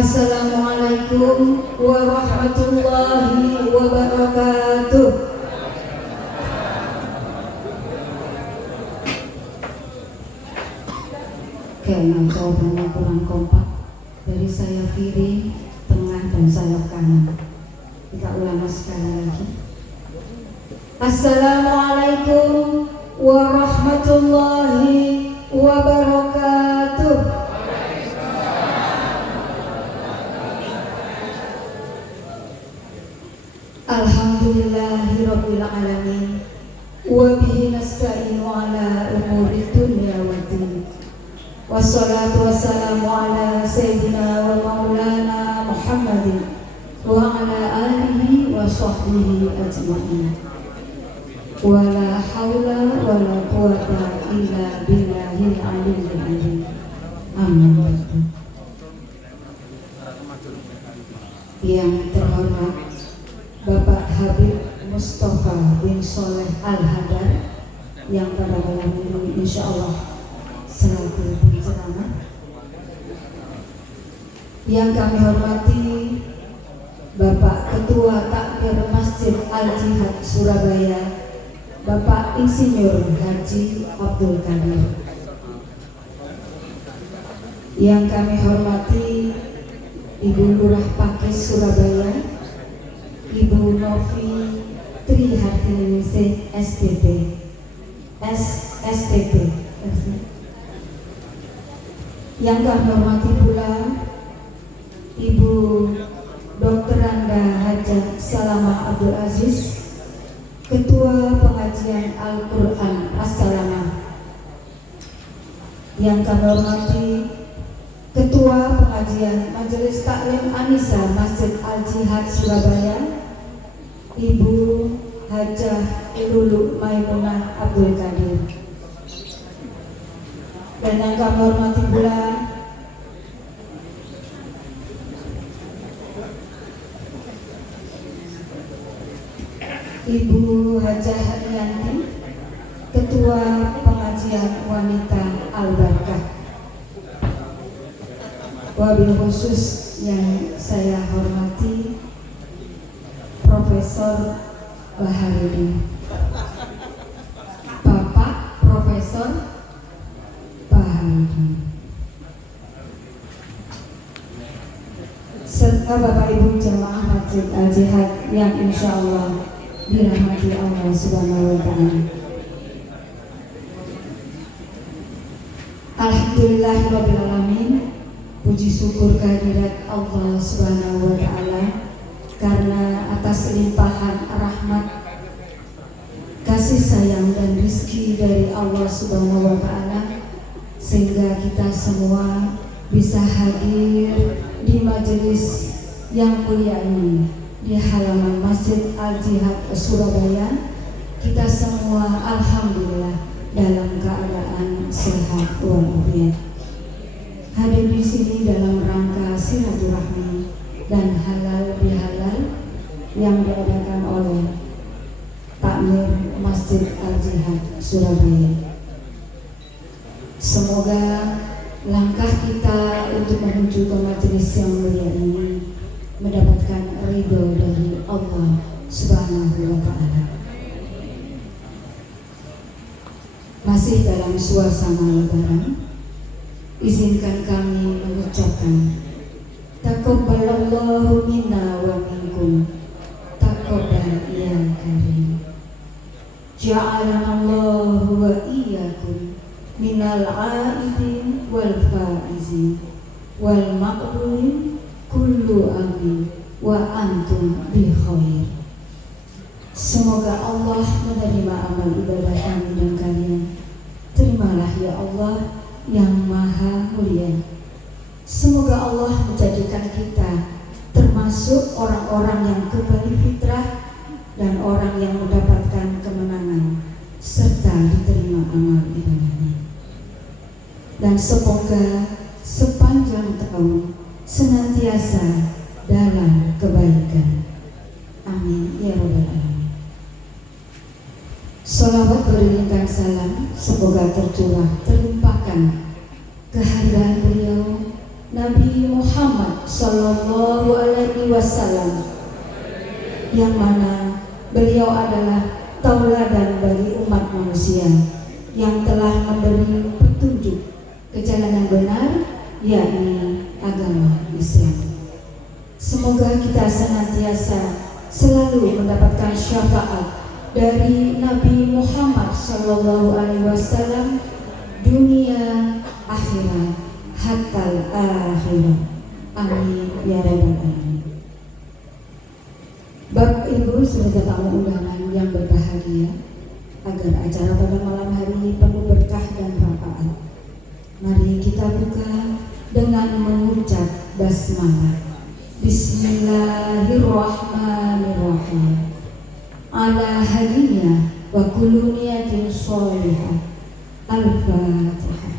Assalamualaikum warahmatullahi wabarakatuh. Kayaknya jawabannya kurang kompak. Dari sayap kiri, tengah, dan sayap kanan. Kita ulang sekali lagi. Assalamualaikum warahmatullahi wabarakatuh. Alhamdulillahirabbil alamin wa bihi nasta'inu ala umuri dunya waddin. Wassalatu wassalamu ala sayyidina wa maulana Muhammadin wa ala alihi wa sahbihi ajma'in. Wa la haula wa la quwwata illa billahil aliyyil azim. Amin. Yang terhormat Bapak Habib Mustafa bin Soleh Al-Hadar, yang pada malam ini insya Allah selaku penceramah. Yang kami hormati Bapak Ketua Takmir Masjid Al-Jihad Surabaya, Bapak Insinyur Haji Abdul Qadir. Yang kami hormati Ibu Lurah Pakis Surabaya, Ibu Novi Trihartiningsih SPP. Yang kami hormati pula Ibu Dr. Randa Hajah Salamah Abdul Aziz, Ketua Pengajian Al-Quran As-Salamah. Yang kami hormati Ketua Pengajian Majelis Taklim Anisa Masjid Al-Jihad Surabaya, Ibu Hajah Lulu Maimunah Abdul Qadir. Dan yang kami hormati pula Ibu Hajah Yanti, Ketua Pengajian Wanita Al-Barkah. Wabil khusus yang saya hormati Profesor Baharudin, Bapak Profesor Baharudin, serta Bapak Ibu jemaah Masjid Al-Jihad yang insya Allah dirahmati Allah Subhanahu wa Ta'ala. Alhamdulillahirabbil alamin. Puji syukur kehadirat Allah Subhanahu wa Ta'ala karena atas limpahan rahmat, kasih sayang dan rizki dari Allah Subhanahu wa Ta'ala, sehingga kita semua bisa hadir di majelis yang mulia ini di halaman Masjid Al-Jihad Surabaya. Kita semua alhamdulillah dalam keadaan sehat walafiat. Hadir di sini dalam rangka silaturahmi dan halal bihalal yang diadakan oleh Takmir Masjid Al-Jihad Surabaya. Semoga langkah kita untuk menuju ke majelis yang mulia ini mendapatkan ridho dari Allah Subhanahu wa Ta'ala. Masih dalam suasana Lebaran, izinkan kami mengucapkan taqabbalallahu minna wa minkum, taqabbal ya karim. Ja'alanallahu wa iyyakum minal aidin wal faizin wal maqbulin kullu amin wa antum bi khair. Semoga Allah menerima amal ibadah kami dan kalian. Terimalah ya Allah yang maha mulia. Semoga Allah menjadikan kita termasuk orang-orang yang kembali fitrah dan orang yang mendapatkan kemenangan serta diterima amal ibadahnya. Dan semoga sepanjang tahun senantiasa dalam kebaikan. Amin ya rabbal alamin. Salawat beriringkan salam semoga tercurah terlimpahkan kehadiran beliau Nabi Muhammad Sallallahu Alaihi Wasallam, yang mana beliau adalah tauladan bagi umat manusia yang telah memberi petunjuk ke jalan yang benar, yakni agama Islam. Semoga kita senantiasa selalu mendapatkan syafaat dari Nabi Muhammad Sallallahu Alaihi Wasallam dunia akhirat hatta akhirat. Amin ya rabbal alamin. Bapak Ibu saudara tamu undangan yang berbahagia, agar acara pada malam hari ini penuh berkah dan manfaat, mari kita buka dengan mengucap basmalah. Bismillahirrahmanirrahim. Ala hadinya wa kullu niyatin sholihah. Al-Fatihah.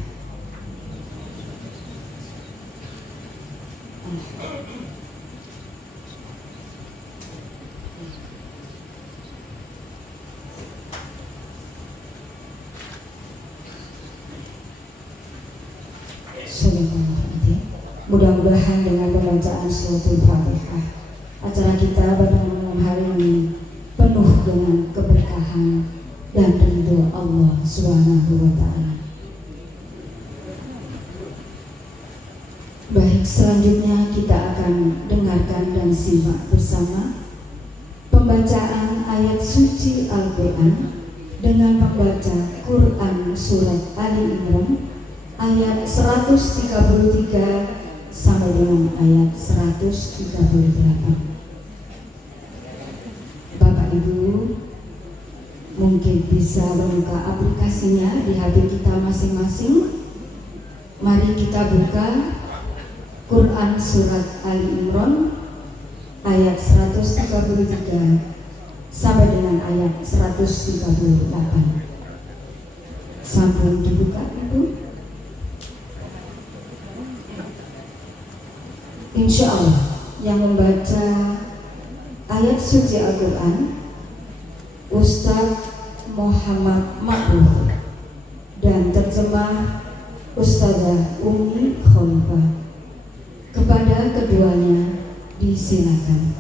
Mudah-mudahan dengan pembacaan suratul Fatihah, acara kita pada malam hari ini penuh dengan keberkahan dan ridho Allah Subhanahu wa Ta'ala. Baik, selanjutnya kita akan dengarkan dan simak bersama pembacaan ayat suci Al-Quran dengan membaca Quran Surat Ali Imran ayat 133 sampai dengan ayat 138. Bapak Ibu mungkin bisa membuka aplikasinya di HP kita masing-masing. Mari kita buka Quran Surat Ali Imran ayat 133 sampai dengan ayat 138. Sampun dibuka Ibu? Insya Allah yang membaca ayat suci Al-Quran Ustadz Muhammad Ma'ruf dan terjemah Ustazah Umi Khalifah. Kepada keduanya disilakan.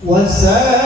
وجنة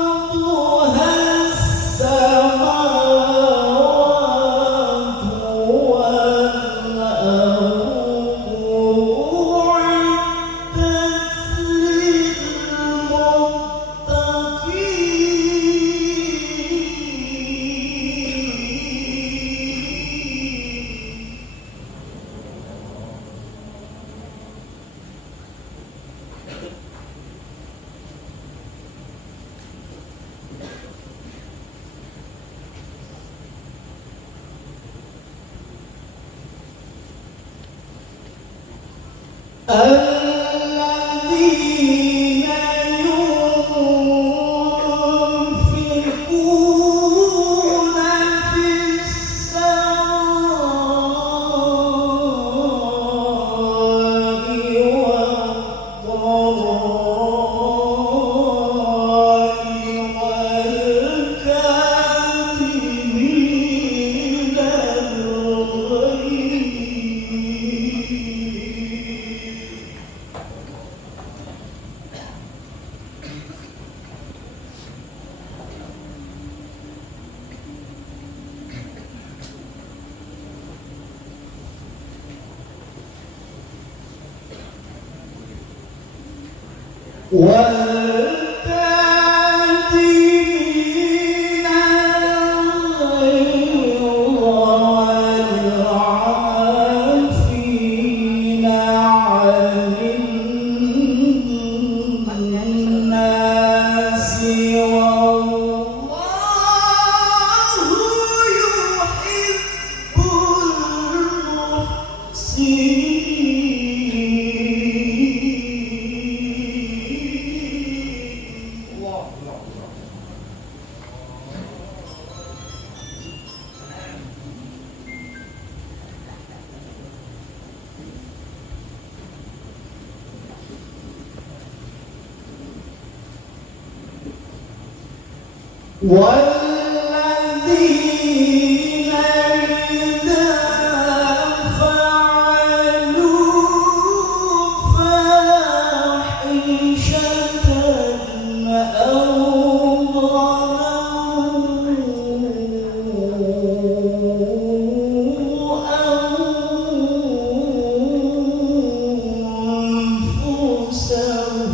عرضها السماوات الذين ينفقون في السراء والضراء والكاظمين الغيظ والكاظمين الغيظ والعافين عن الناس والله يحب والذين إذا فعلوا فاحشة أو ظلموا أنفسهم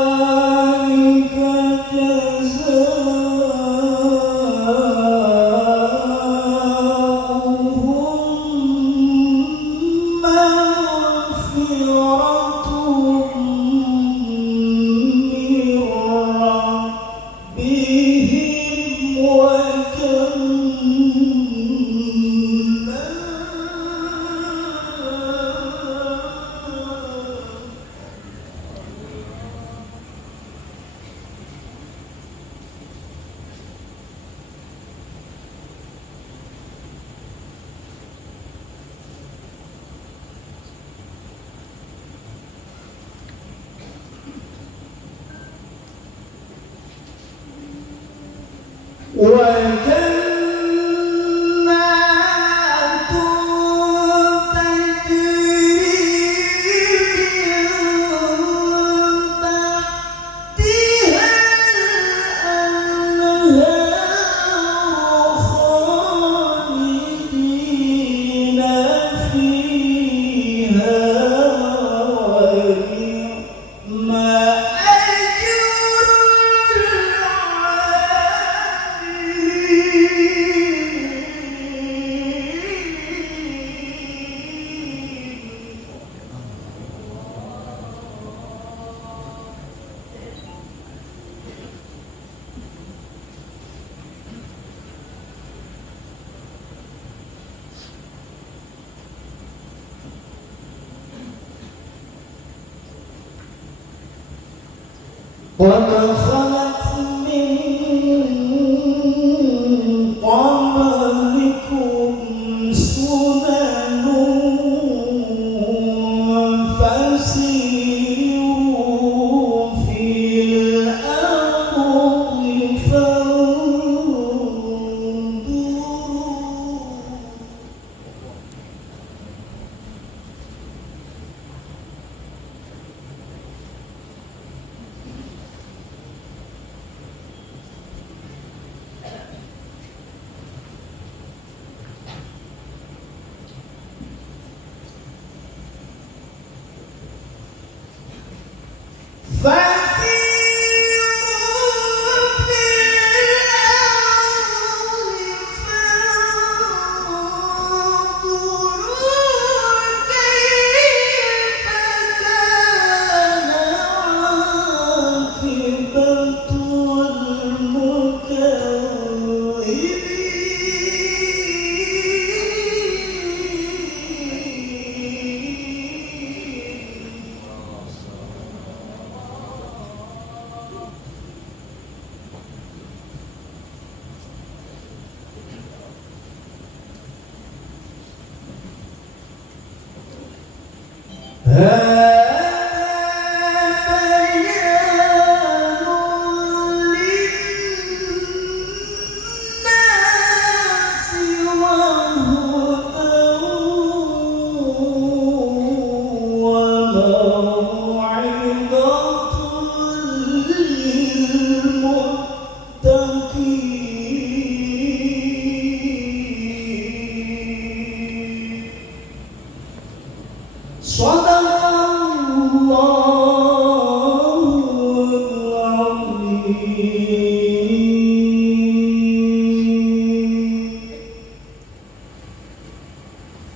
أولئك جزاؤهم مغفرة من ربهم وجنات تجري قد خلت من قبلكم سنن فسيروا في الأرض فانظروا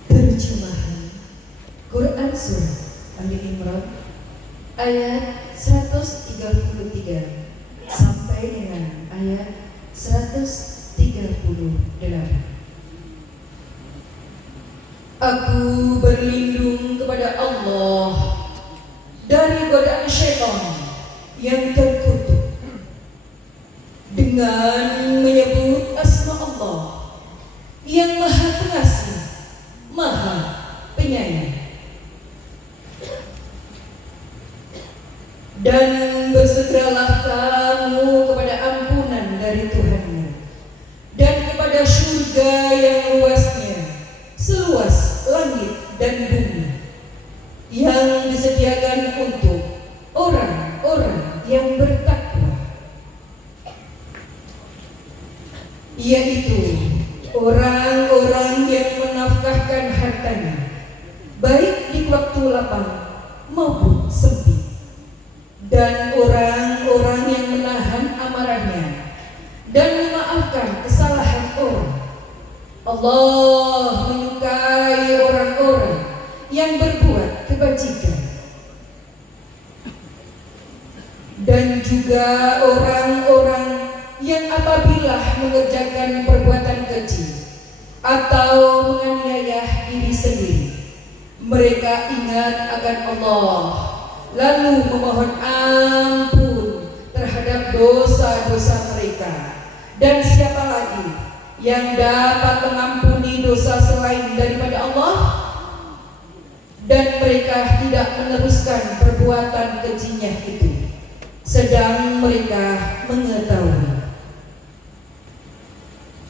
Terjemahan Quran Surah Ali Imran ayat 133 sampai dengan ayat 138. Aku berlindung kepada Allah dari godaan syaitan yang terkutuk dengan menyebut asma Allah yang Maha Pengasih, Maha Penyayang, dan bersegeralah kamu kepada ampunan dari Tuhanmu dan kepada surga yang luasnya seluas langit dan bumi yang disediakan untuk orang-orang yang bertakwa, yaitu orang-orang yang menafkahkan hartanya baik di waktu lapang maupun sempit, dan orang-orang yang menahan amarahnya dan memaafkan kesalahan orang. Allah menyukai orang-orang yang berbuat kebajikan, dan juga orang-orang yang apabila mengerjakan perbuatan keji atau menganiaya diri sendiri, mereka ingat akan Allah lalu memohon ampun terhadap dosa-dosa mereka. Dan siapa lagi yang dapat mengampuni dosa selain daripada Allah? Dan mereka tidak meneruskan perbuatan kejinya itu, sedang mereka mengetahui.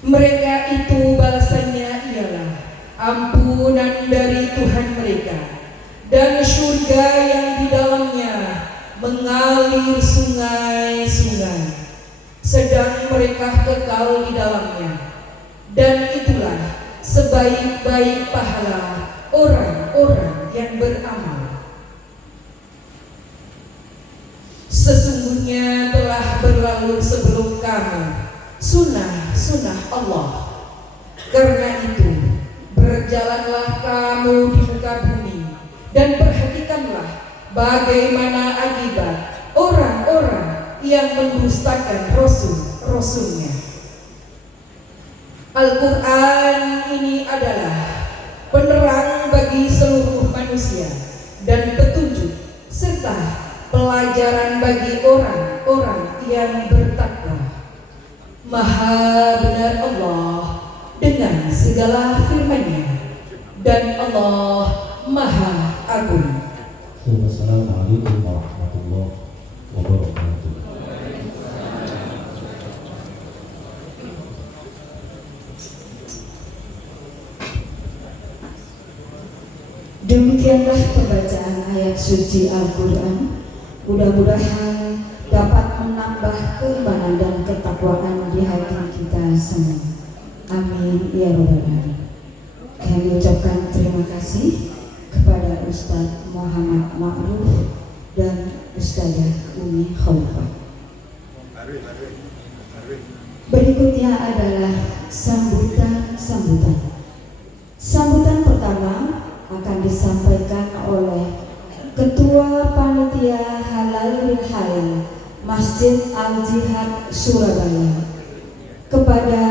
Mereka itu balasannya ialah ampunan dari Tuhan mereka dan surga yang di dalamnya mengalir sungai-sungai, sedang mereka kekal di dalamnya. Dan itulah sebaik-baik pahala orang-orang yang beramal. Sesungguhnya telah berlalu sebelum kamu sunnah-sunnah Allah. Karena itu berjalanlah kamu di muka bumi dan perhatikanlah bagaimana akibat orang-orang yang mendustakan Rasul-Rasulnya. Al-Quran ini adalah penerang bagi seluruh manusia dan petunjuk serta pelajaran bagi orang-orang yang bertakwa. Maha benar Allah dengan segala firman-Nya, dan Allah Maha Agung. Wassalamualaikum warahmatullahi wabarakatuh. Demikianlah pembacaan ayat suci Al-Quran. Mudah-mudahan dapat menambah keimanan dan ketakwaan di hati kita semua. Amin ya rabbal alamin. Kami ucapkan terima kasih kepada Ustadz Muhammad Ma'ruf dan Ustazah Umi Khalifah. Berikutnya adalah sambutan. Sambutan pertama akan disampaikan oleh Ketua Panitia Halal bil Halal Masjid Al-Jihad Surabaya kepada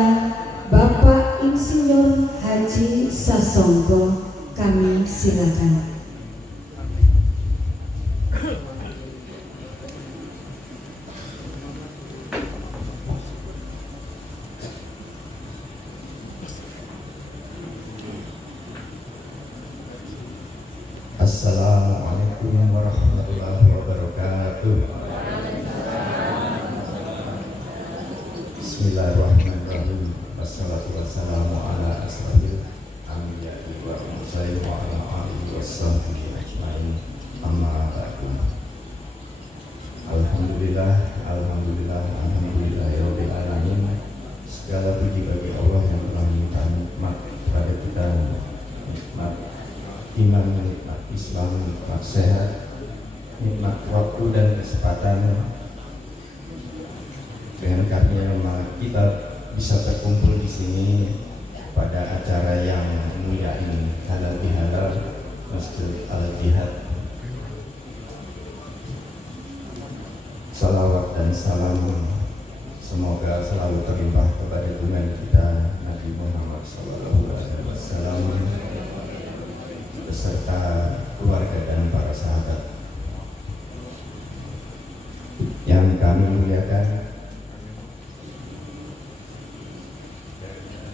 Bapak Insinyur Haji Sasongko. Kami silakan. Assalamualaikum warahmatullahi wabarakatuh. Bismillahirrahmanirrahim. Wassalatu wassalamu ala asrofil anbiya'i wal mursalin wa ala alihi washabbihi ajmain. Amma ba'du. Alhamdulillahirabbil alamin. Segala puji bagi Allah yang telah memberikan nikmat kepada kita, nikmat iman, nikmat Islam, nikmat sehat, nikmat waktu dan kesempatan. Dengan karunia kita bisa terkumpul di sini pada acara yang mulia ini, halal bihalal Masjid Al-Jihad. Salawat dan salam semoga selalu terlimpah kepada junjungan kita Nabi Muhammad SAW beserta keluarga dan para sahabat yang kami muliakan.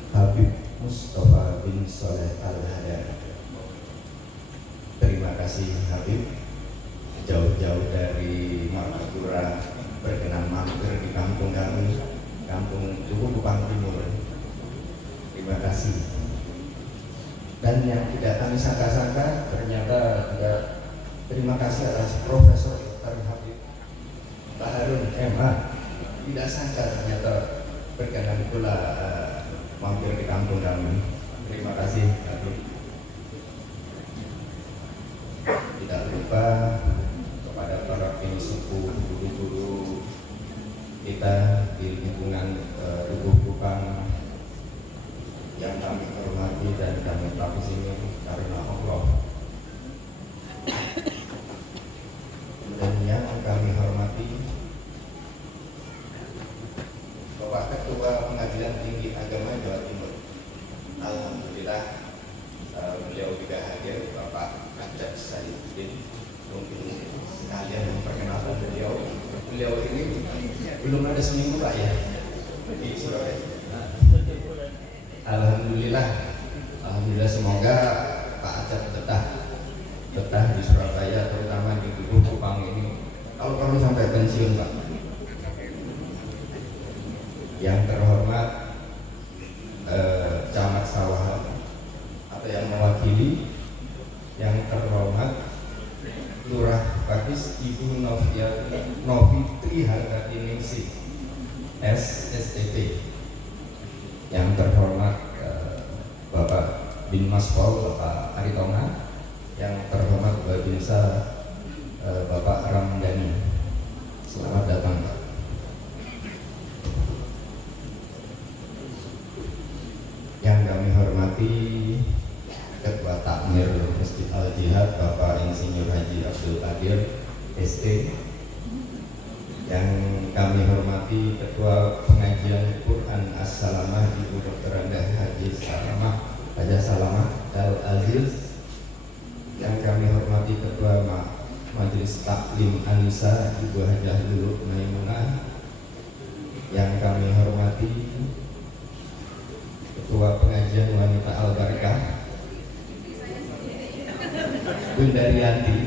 Habib Mustafa bin Soleh Al-Hadar, terima kasih Habib, jauh-jauh dari Martapura berkenan mampir di kampung kami, Kampung Tugu Kupang Timur. Terima kasih. Dan yang tidak kami sangka-sangka ternyata juga terima kasih atas Profesor Dr. Habib Baharun MA. Tidak sangka ternyata berkenan pula mampir di kampung kami. Terima kasih Habib. Tidak lupa kepada para pengisuku, guru-guru kita di lingkungan Tugu Kupang yang kami hormati dan kami tetap di sini karena Allah. Dan yang kami hormati Bapak Ketua Pengadilan Tinggi Agama Jawa Timur. Alhamdulillah beliau juga hadir, Bapak Ajat Saifuddin. Mungkin sekalian memperkenalkan beliau. Beliau ini belum ada seminggu Pak ya di Surabaya. Alhamdulillah semoga Pak Ajat betah di Surabaya, terutama di Tugu Kupang ini. Kalau perlu sampai pensiun Pak. Yang terhormat Camat Sawahan atau yang mewakili, yang terhormat Lurah Pakis Ibu Novitri Harkatiningsih SSTP, yang terhormat Bapak Bin Mas Paul, Bapak Aritonga, yang terhormat Babinsa Bapak Ramdhani. Selamat datang Pak. Yang kami hormati Ketua Takmir Masjid Al-Jihad Bapak Insinyur Haji Abdul Qadir ST, yang kami hormati Ketua Pengajian Quran As-Salamah Ibu Dr. Rendah Haji Salamah Haja Salamah Al-Aziz, yang kami hormati Ketua Majelis Taklim Anissa Ibu Hajah Lulu Maimunah yang kami hormati, Ketua Pengajian Wanita Al-Barakah Bunda Rianti,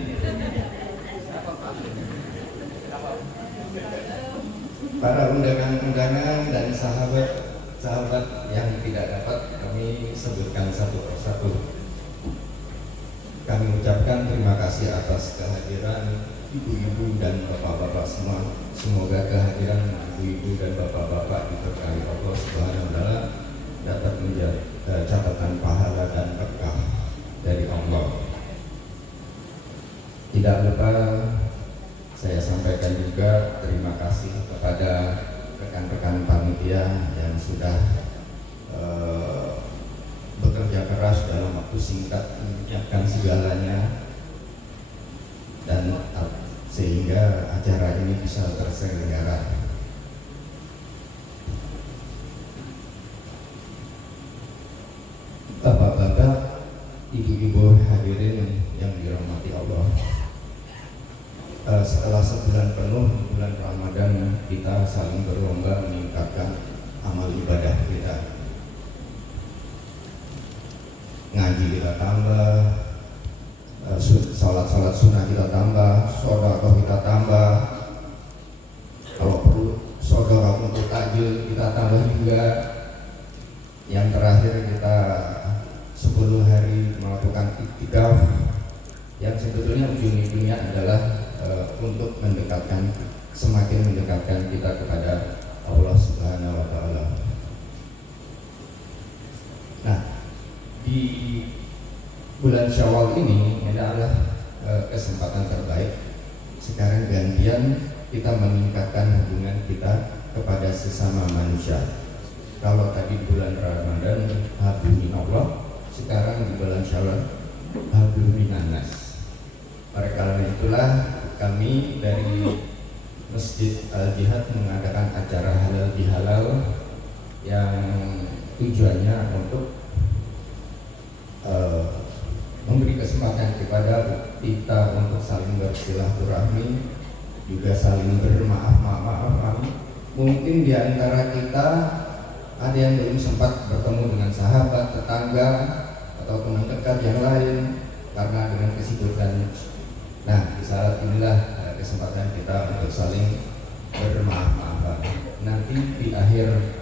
para undangan-undangan dan sahabat-sahabat yang tidak dapat kami sebutkan satu persatu. Kami ucapkan terima kasih atas kehadiran ibu-ibu dan bapak-bapak semua. Semoga kehadiran ibu-ibu dan bapak-bapak diberkahi Allah Subhanahu wa taala dapat menjadi catatan pahala dan berkah dari Allah. Tidak lupa saya sampaikan juga terima kasih kepada rekan-rekan panitia yang sudah bekerja keras dalam waktu singkat menyiapkan segalanya dan sehingga acara ini bisa terselenggara. Bapak-bapak, ibu-ibu hadirin yang dirahmati Allah, setelah sebulan penuh bulan Ramadan kita saling berlomba meningkatkan amal ibadah kita. Ngaji kita tambah, sholat sunnah kita tambah, sedekah kita tambah, kalau perlu sedekah untuk takjil kita tambah juga. Yang terakhir kita 10 hari melakukan iktikaf yang sebetulnya ujung-ujungnya adalah untuk semakin mendekatkan kita kepada Allah Subhanahu wa taala. Nah, di bulan Syawal ini adalah kesempatan terbaik. Sekarang gantian kita meningkatkan hubungan kita kepada sesama manusia. Kalau tadi bulan Ramadan hablum minallah, sekarang di bulan Syawal hablum minannas. Oleh karena itulah kami dari Masjid Al-Jihad mengadakan acara halal bihalal yang tujuannya untuk memberi kesempatan kepada kita untuk saling bersilaturahmi, juga saling bermaaf. Mungkin di antara kita ada yang belum sempat bertemu dengan sahabat, tetangga, atau teman dekat yang lain karena dengan kesibukan. Nah, di saat inilah kesempatan kita untuk saling bermaaf-maafan. Nanti di akhir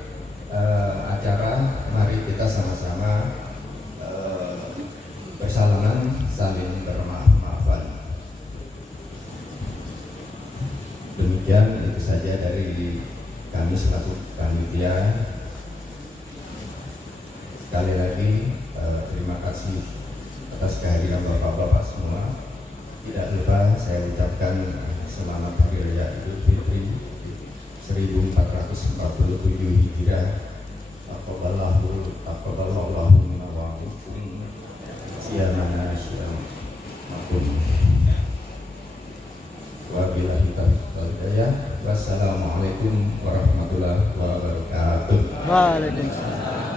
acara, mari kita sama-sama bersalaman, saling bermaaf-maafan. Demikian itu saja dari kami selaku panitia. Sekali lagi terima kasih atas kehadiran bapak-bapak semua. Tidak lupa saya ucapkan selamat Hari Raya Idul Fitri 1447 Hijriah. Taqabbalallahu minna wa minkum. Siyamana syamakum. Wabillahi taufiq wal hidayah. Wassalamualaikum warahmatullahi wabarakatuh. Waalaikumsalam.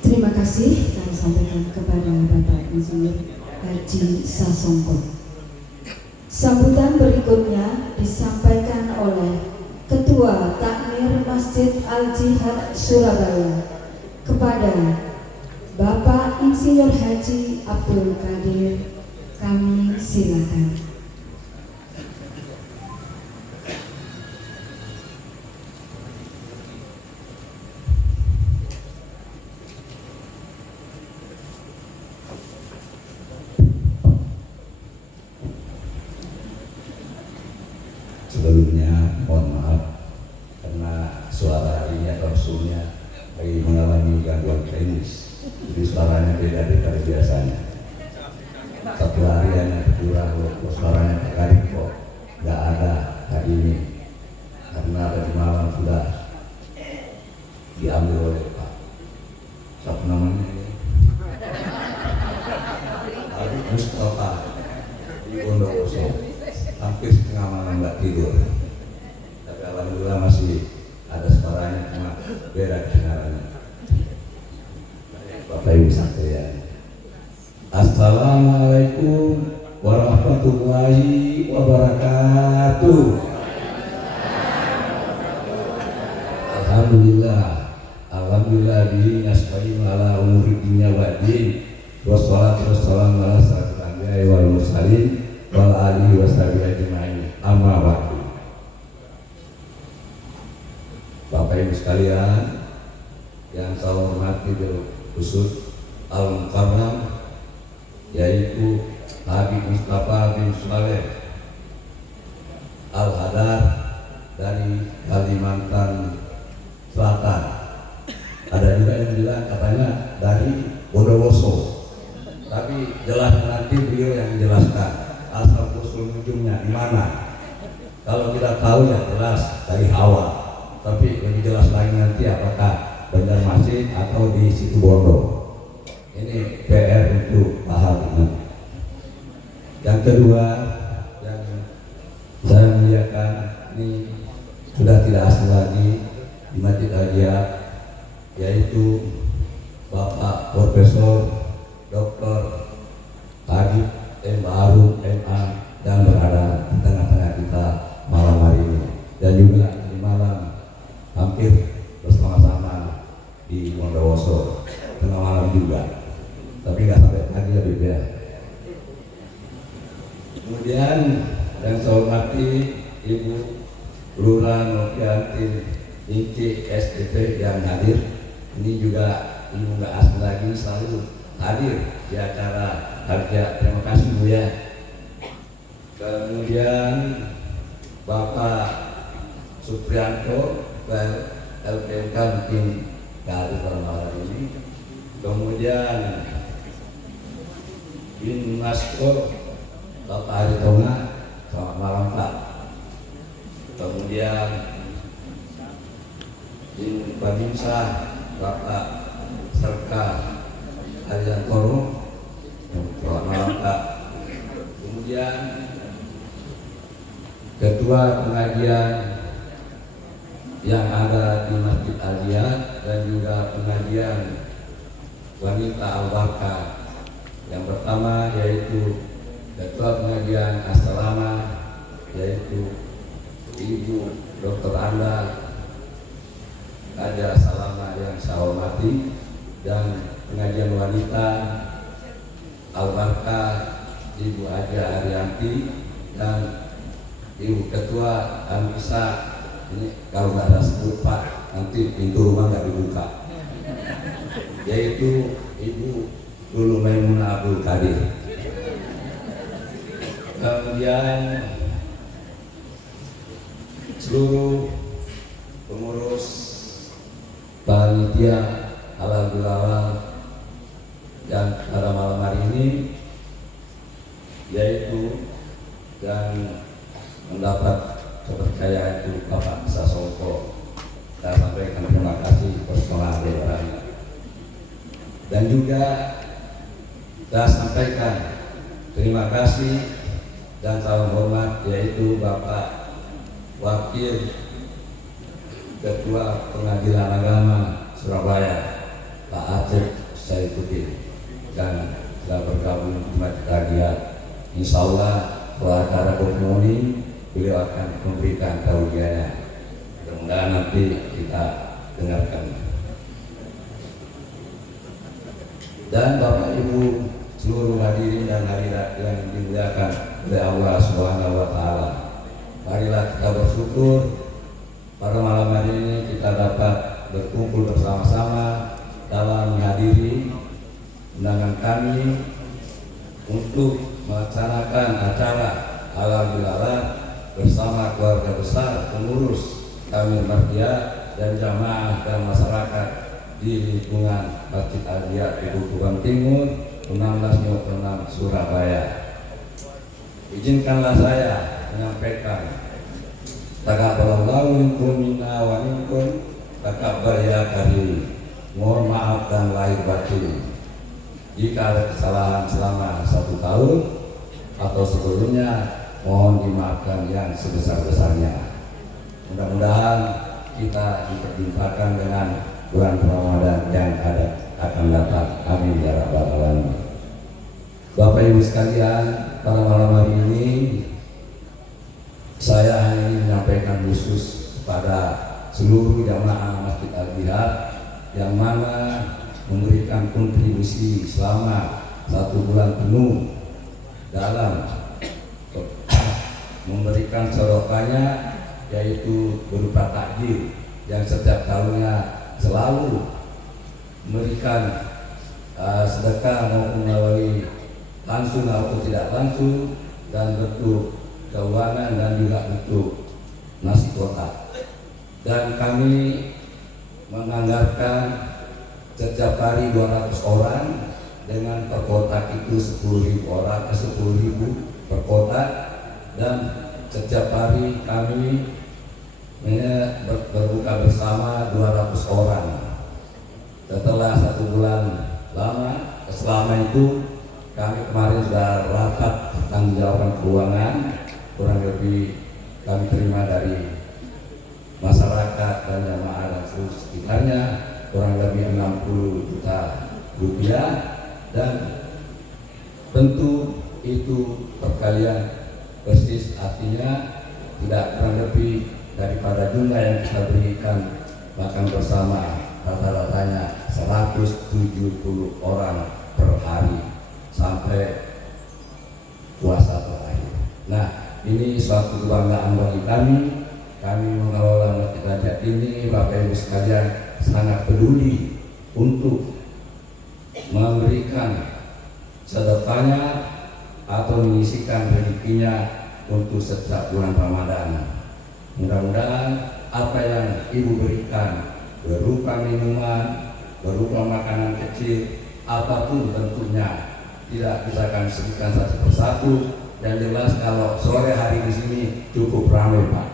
Terima kasih kami sampaikan kepada Bapak Insinyur Haji Sasongko. Sambutan berikutnya disampaikan oleh Ketua Takmir Masjid Al-Jihad Surabaya kepada Bapak Insinyur Haji Abdul Qadir. Kami silakan. Sebelumnya mohon maaf karena suara hari ini atau suhunya lagi mengalami gangguan teknis, jadi suaranya beda dari biasanya. Satu hari hanya berkurang, suaranya terkali kok nggak ada hari ini karena tadi malam sudah diambil oleh Pak siapa namanya ini Habib Mustafa di Bondowoso, hampir setengah malam nggak tidur. berbeda kedengarannya. Bapak Ibu sekalian, Assalamualaikum warahmatullahi wabarakatuh. Alhamdulillah bihi nasta'in ala umuri dunya waddin. Wassalatu wassalamu ala asyrofil anbiya'i wal mursalin wal alihi washabihi ajma'in. Amma ba'du. Bapak Ibu sekalian yang saya hormati khusus Al-Mukarram, yaitu Habib Mustafa bin Saleh Al-Hadar dari Kalimantan Selatan. Ada juga yang bilang katanya dari Bondowoso, tapi jelasnya nanti beliau yang menjelaskan asal usul ujungnya di mana. Kalau kita tahu ya jelas dari Hawa, tapi lebih jelas lagi nanti apakah Banjarmasin atau di Situ Bondo. Ini PR untuk Pak Habib. Yang kedua yang saya muliakan, ini sudah tidak asing lagi di Masjid Al-Jihad, yaitu Bapak Profesor Dr. Habib M. Ma'ruf MA yang berada di tengah-tengah kita malam hari ini, dan juga di malam hampir bersama-sama di Bondowoso tengah malam juga, tapi nggak sampai pagi ya Bib ya. Kemudian yang saya hormati Ibu Lurah Novianti Inci SDP yang hadir. Ini juga Ibu nggak asing lagi, selalu hadir di acara harga. Terima kasih Bu ya. Kemudian Bapak Suprianto LPMK mungkin nggak hadir pada malam ini. Kemudian Bin Maskor Bapak Aritonga, selamat malam Pak. Kemudian Bin Babinsa Bapak Serka Ariantoro, selamat malam Pak. Kemudian Ketua Pengajian yang ada di Masjid Al-Jihad dan juga pengajian wanita Al-Barkah. Yang pertama yaitu Ketua Pengajian Asrama, yaitu Ibu Dr. Anda Haja Salama yang saya hormati, dan pengajian wanita Al-Barkah Ibu Haja Arianti, dan Ibu Ketua Anissa. Ini kalau nggak ada sebut Pak, nanti pintu rumah nggak dibuka, yaitu Ibu Lulu Maimunah Abdul Qadir. Kemudian seluruh pengurus panitia halal bihalal yang pada malam hari ini, yaitu yang mendapat kepercayaan itu Bapak Sasongko, saya sampaikan terima kasih personal dari, dan juga saya sampaikan terima kasih dan salam hormat yaitu Bapak Wakil Ketua Pengadilan Agama Surabaya Pak Aceh Saifuddin, dan sudah bergabung di Masjid Al-Jihad. Insya Allah setelah acara morning beliau akan memberikan tausiahnya. Mudah-mudahan nanti kita dengarkan. Dan Bapak Ibu seluruh hadirin dan hadirat yang dimuliakan oleh Allah Subhanahu wa Ta'ala, marilah kita bersyukur pada malam hari ini kita dapat berkumpul bersama-sama dalam menghadiri undangan kami untuk melaksanakan acara halal bihalal bersama keluarga besar pengurus kami Martia dan jamaah dan masyarakat di lingkungan Masjid Al-Jihad di Dukuhan Timur 1656 Surabaya. Izinkanlah saya menyampaikan takabbalallahu minkum minna wa minkum takabbar ya karim. Mohon maaf dan lahir batin jika ada kesalahan selama 1 tahun atau sebelumnya, mohon dimaafkan yang sebesar-besarnya. Mudah-mudahan kita diperjumpakan dengan bulan Ramadan yang akan datang. Amin ya rabbal alamin. Bapak Ibu sekalian, pada malam hari ini saya hanya ingin menyampaikan khusus kepada seluruh jamaah Masjid Al-Jihad yang mana memberikan kontribusi selama 1 bulan penuh dalam memberikan sedekahnya, yaitu berupa takjil yang setiap tahunnya selalu memberikan sedekah maupun melalui langsung atau tidak langsung dan bentuk keuangan dan juga bentuk nasi kotak. Dan kami menganggarkan setiap hari 200 orang dengan per kotak itu 10.000 orang, 10.000 per kotak, dan setiap hari kami berbuka bersama 200 orang. Setelah 1 bulan selama itu kami kemarin sudah rapat tanggung jawab keuangan, kurang lebih kami terima dari masyarakat dan jamaah dan seluruh sekitarnya kurang lebih 60 juta rupiah, dan tentu itu perkalian persis, artinya tidak kurang lebih daripada jumlah yang kita berikan makan bersama, rata-ratanya 170 orang per hari sampai puasa terakhir. Nah, ini suatu kebanggaan bagi kami. Kami mengelola Masjid Al-Jihad ini, Bapak Ibu sekalian, sangat peduli untuk memberikan sedekahnya atau menyisihkan rezekinya untuk setiap bulan Ramadan. Mudah-mudahan apa yang Ibu berikan berupa minuman, berupa makanan kecil, apapun bentuknya, tidak bisa kami sebutkan satu persatu. Yang jelas kalau sore hari di sini cukup ramai, Pak.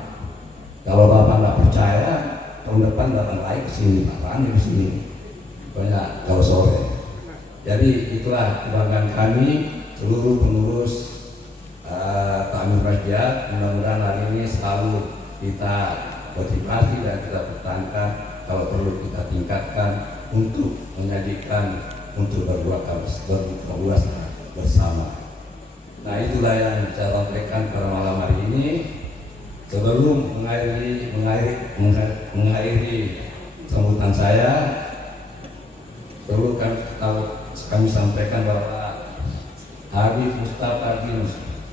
Kalau Bapak nggak percaya, tahun depan datang lagi ke sini, Pak. Ramai di sini, banyak kalau sore. Jadi itulah kebanggaan kami seluruh pengurus Takmir Masjid. Mudah-mudahan hari ini selalu kita motivasi dan kita pertahankan, kalau perlu kita tingkatkan untuk menyajikan, untuk berbuka bersama. Nah, itulah yang saya sampaikan pada malam hari ini. Sebelum mengakhiri sambutan saya, perlu kami sampaikan bahwa Habib Mustafa bin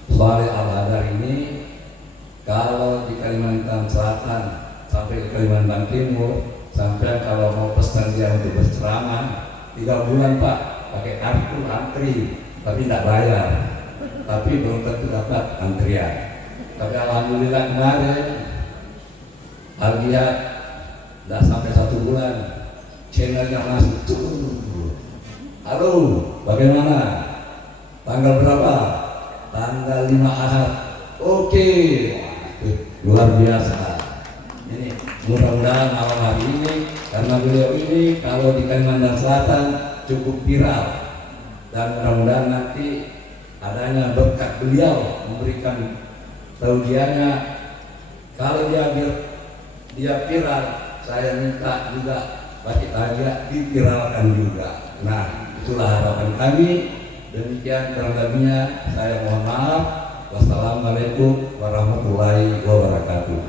Shalih Al-Hadar ini, kalau di Kalimantan Selatan sampai ke Kalimantan Timur, sampai kalau mau pesan dia untuk berceramah 3 bulan, Pak, pakai kartu antri, tapi tidak bayar, tapi belum tentu dapat antrian. Tapi alhamdulillah kemarin dia tidak sampai 1 bulan channelnya masuk tuh. Halo, bagaimana? Tanggal berapa? Tanggal 5 Ahad. Oke, luar biasa. Ini mudah-mudahan malam hari ini, karena beliau ini kalau di Kalimantan Selatan cukup viral, dan mudah-mudahan nanti adanya berkat beliau memberikan tausiahnya, kalau dia viral, saya minta juga Masjid Al-Jihad diviralkan juga. Nah, itulah harapan kami. Demikian kurang lebihnya, saya mohon maaf. Wassalamualaikum warahmatullahi wabarakatuh.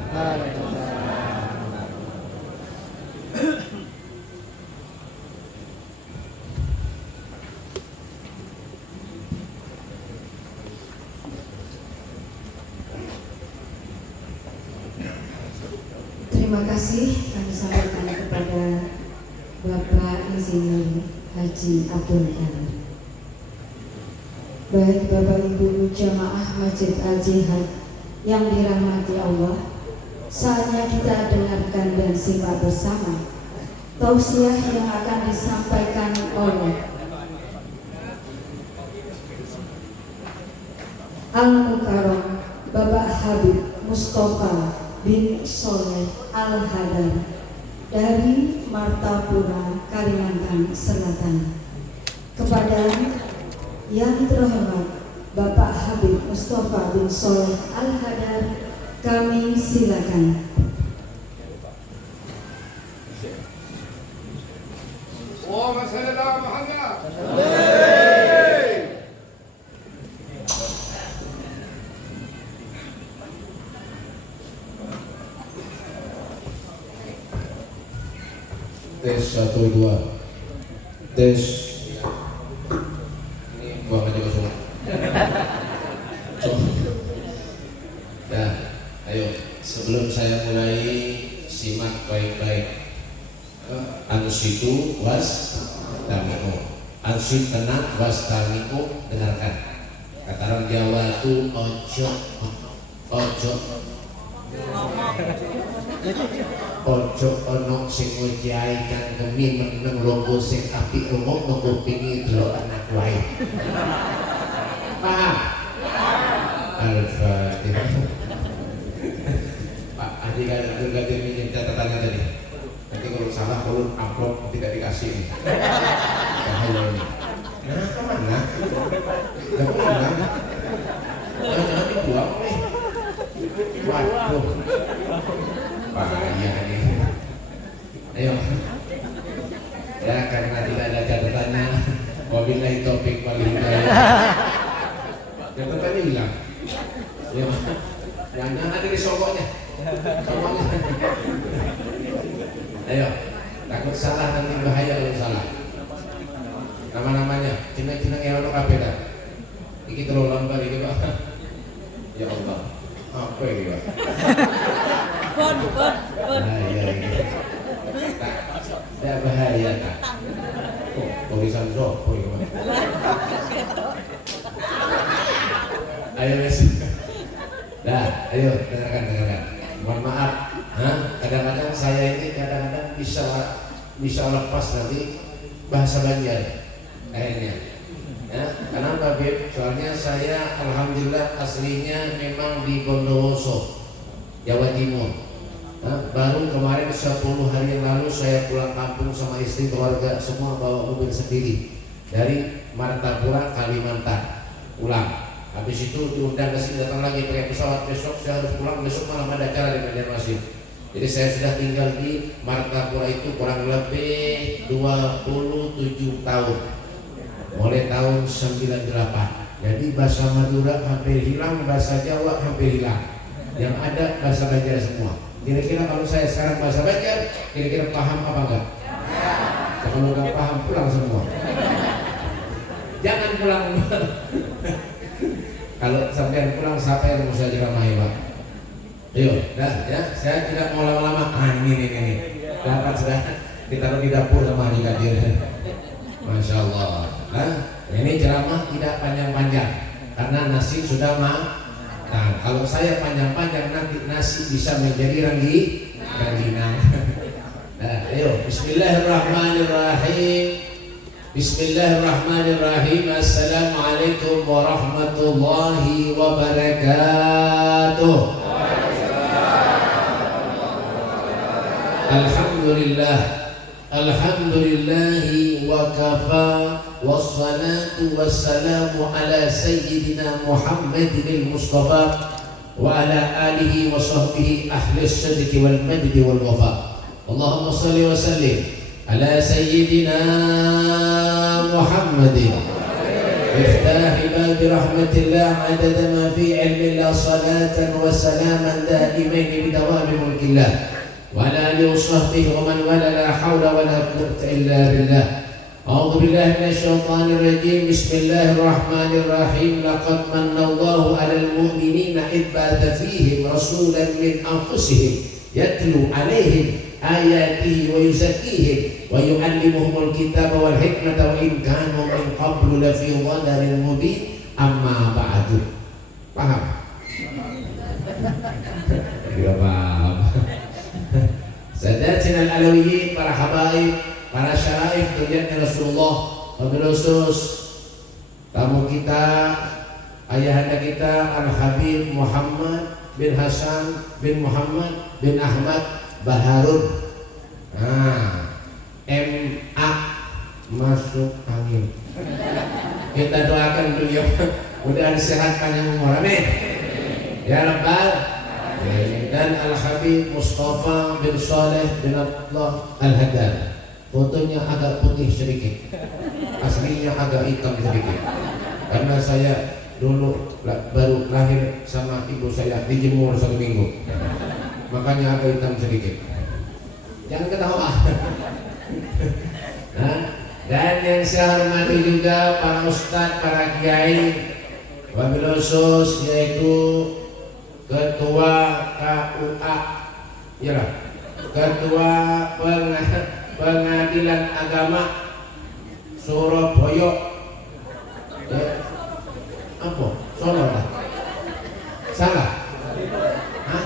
Terima kasih kami sampaikan kepada Bapak Insinyur Haji Abdul Qadir. Baik Bapak Ibu jamaah Masjid Al-Jihad yang dirahmati Allah, saatnya kita dengarkan dan simak bersama tausiah yang akan disampaikan oleh Al-Mukarram Bapak Habib Mustafa bin Shalih Al-Hadar dari Martapura, Kalimantan Selatan. Kepada yang terhormat Bapak Habib Mustafa bin Shalih Al-Hadar, kami silakan. صل على محمد. Tes 1 2 tes. Ini buang aja semua. Nah, ayo sebelum saya mulai simak baik-baik. Ansitu was tamiku. Ansit tenang was tamiku, dengarkan. Kata orang Jawa itu ojo ojo ono sing ujiai kang demi meneng lombo sing apik rumok nunggu pingi delok anak wae. Paham? Al-Fatihah. Pak Haji kan ganti minjem catatannya tadi. Nanti kalau salah kalau amplop tidak dikasih nih. Bahaya ini. Nah, kemana? Gak pulang. Jangan dibuang nih. Waduh. Bahaya nih. Ayo. Ya karena tidak ada catatannya. Wabillahi taufiq wal hidayah. Catatannya hilang. Ya. Jangan ada di sokoknya. Sokoknya. Ayo. Takut salah nanti bahaya kalau salah. Nama-namanya cina-cina yang ono kabeh ta. Iki terlalu lambat iki, Pak. Ya Allah. Apa ini, Pak? Bon. Bahaya ini. Tak bahaya tak. Oh, tulisan Zopo ini, Pak. Ayo Mas. Dah, ayo dengarkan. Mohon maaf. Kadang-kadang saya ini bisa lepas nanti bahasa Banjar. Kayaknya. Ya, kenapa Bib? Soalnya saya alhamdulillah aslinya memang di Bondowoso, Jawa Timur. Baru kemarin 10 hari yang lalu saya pulang kampung sama istri keluarga semua bawa mobil sendiri dari Martapura, Kalimantan pulang. Habis itu diundang ke sini datang lagi pakai pesawat, besok saya harus pulang, besok malam ada acara di Banjarmasin. Jadi saya sudah tinggal di Martapura itu kurang lebih 27 tahun. Mulai tahun 98. Jadi bahasa Madura hampir hilang, bahasa Jawa hampir hilang. Yang ada bahasa Banjar semua. Kira-kira kalau saya sekarang bahasa Banjar, kira-kira paham apa enggak? Ya, kalau enggak paham pulang semua. Jangan pulang. Kalau sampai pulang siapa yang mau saya ceramahi, Pak? Ayo, dah ya. Saya tidak mau lama-lama. Ini. Dapat sudah. Kita di dapur sama Haji Kadir. Masya Allah. Ini ceramah tidak panjang-panjang karena nasi sudah matang. Kalau saya panjang-panjang nanti nasi bisa menjadi rengginang. Nah, ayo, Bismillahirrahmanirrahim. Bismillahirrahmanirrahim. Assalamualaikum warahmatullahi wabarakatuh. Alhamdulillahi wa kafa. Wassalatu wassalamu ala sayyidina Muhammadin al-Mustafa wa ala alihi wa sahbihi ahli as-sidqi wal maddi wal wafa. Allahumma salli wa sallim ala sayyidina Muhammadin miftahi babi rahmatillah adada ma fi ilmillah salatan wa salaman daimain bidawami mulkillah wa ala alihi wa sahbihi wa man wala la hawla wa la quwwata illa billah. أعوذ بالله من الشيطان الرجيم. بسم الله الرحمن الرحيم. لقد من الله على المؤمنين إذ بعث فيهم رسولا من أنفسهم يتلو عليهم آياته ويزكيهم ويعلمهم الكتاب والحكمة وإن كانوا من قبل لفي ضلال مبين. أما بعد. Paham? Tidak paham. Sadatina al-Alawiyin, para habaib, para syaraif terlihatnya Rasulullah, wabil khusus tamu kita, ayahanda kita Al-Habib Muhammad bin Hasan bin Muhammad bin Ahmad Baharun. MA masuk angin. Kita doakan beliau mudah-mudahan sehat panjang umur, amin ya Rabbal. Dan Al-Habib Mustafa bin Saleh bin Abdullah Al-Haddad. fotonya agak putih sedikit, aslinya agak hitam sedikit. Karena saya dulu baru lahir sama ibu saya dijemur 1 minggu, makanya agak hitam sedikit. Jangan ketawa. Nah, dan yang saya hormati juga para ustadz, para kiai, wabil khusus yaitu Ketua KUA, ya, Ketua Pengadilan Agama Surabaya, ya, apa? Solo lah? Salah? Hah?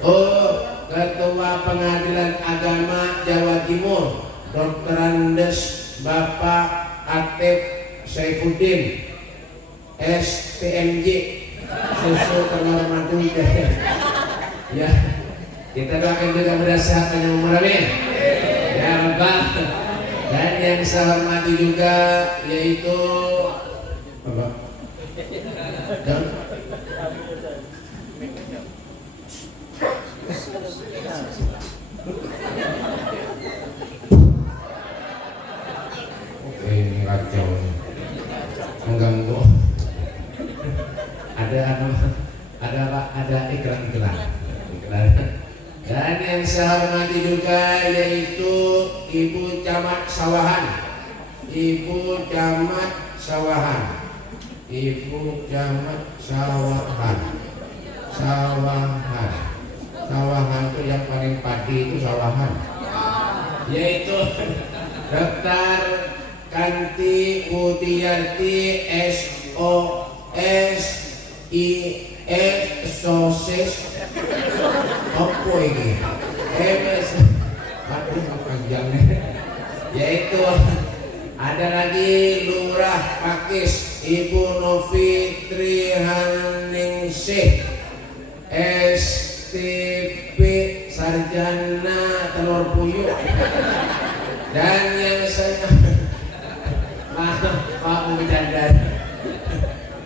Oh, Ketua Pengadilan Agama Jawa Timur, Dr. Andes Bapak Atep Saifuddin, STMJ, susu telur madu. Ya, kita doakan juga berdasarkan yang umur, amin. Ya Bapak. Dan yang saya hormati juga yaitu Bapak. Dan ini kacau, mengganggu. Ada iklan. Dan yang saya hormati juga yaitu Ibu Camat Sawahan, Ibu Camat Sawahan, Ibu Camat Sawahan, Sawahan itu yang paling padi itu Sawahan, yaitu Dr. Kanti Mutiarti sosis apa ini? Aduh panjangnya. Yaitu ada lagi Lurah Pakis Ibu Novitri Haningsih, STP Sarjana Telur Puyuh. Dan yang saya maaf bercanda,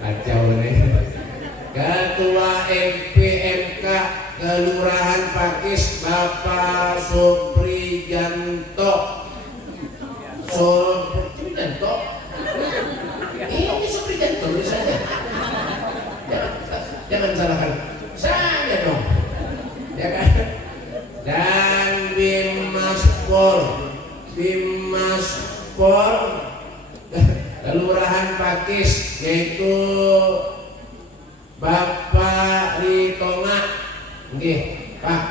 kacau nih. Ketua MPMK Kelurahan Pakis Bapak Suprijanto. Ini Suprijanto tulisannya. Jangan salahkan saya dong. Ya kan? Dan Bimaspor Kelurahan Pakis yaitu Bapak Ritonga, nggih Pak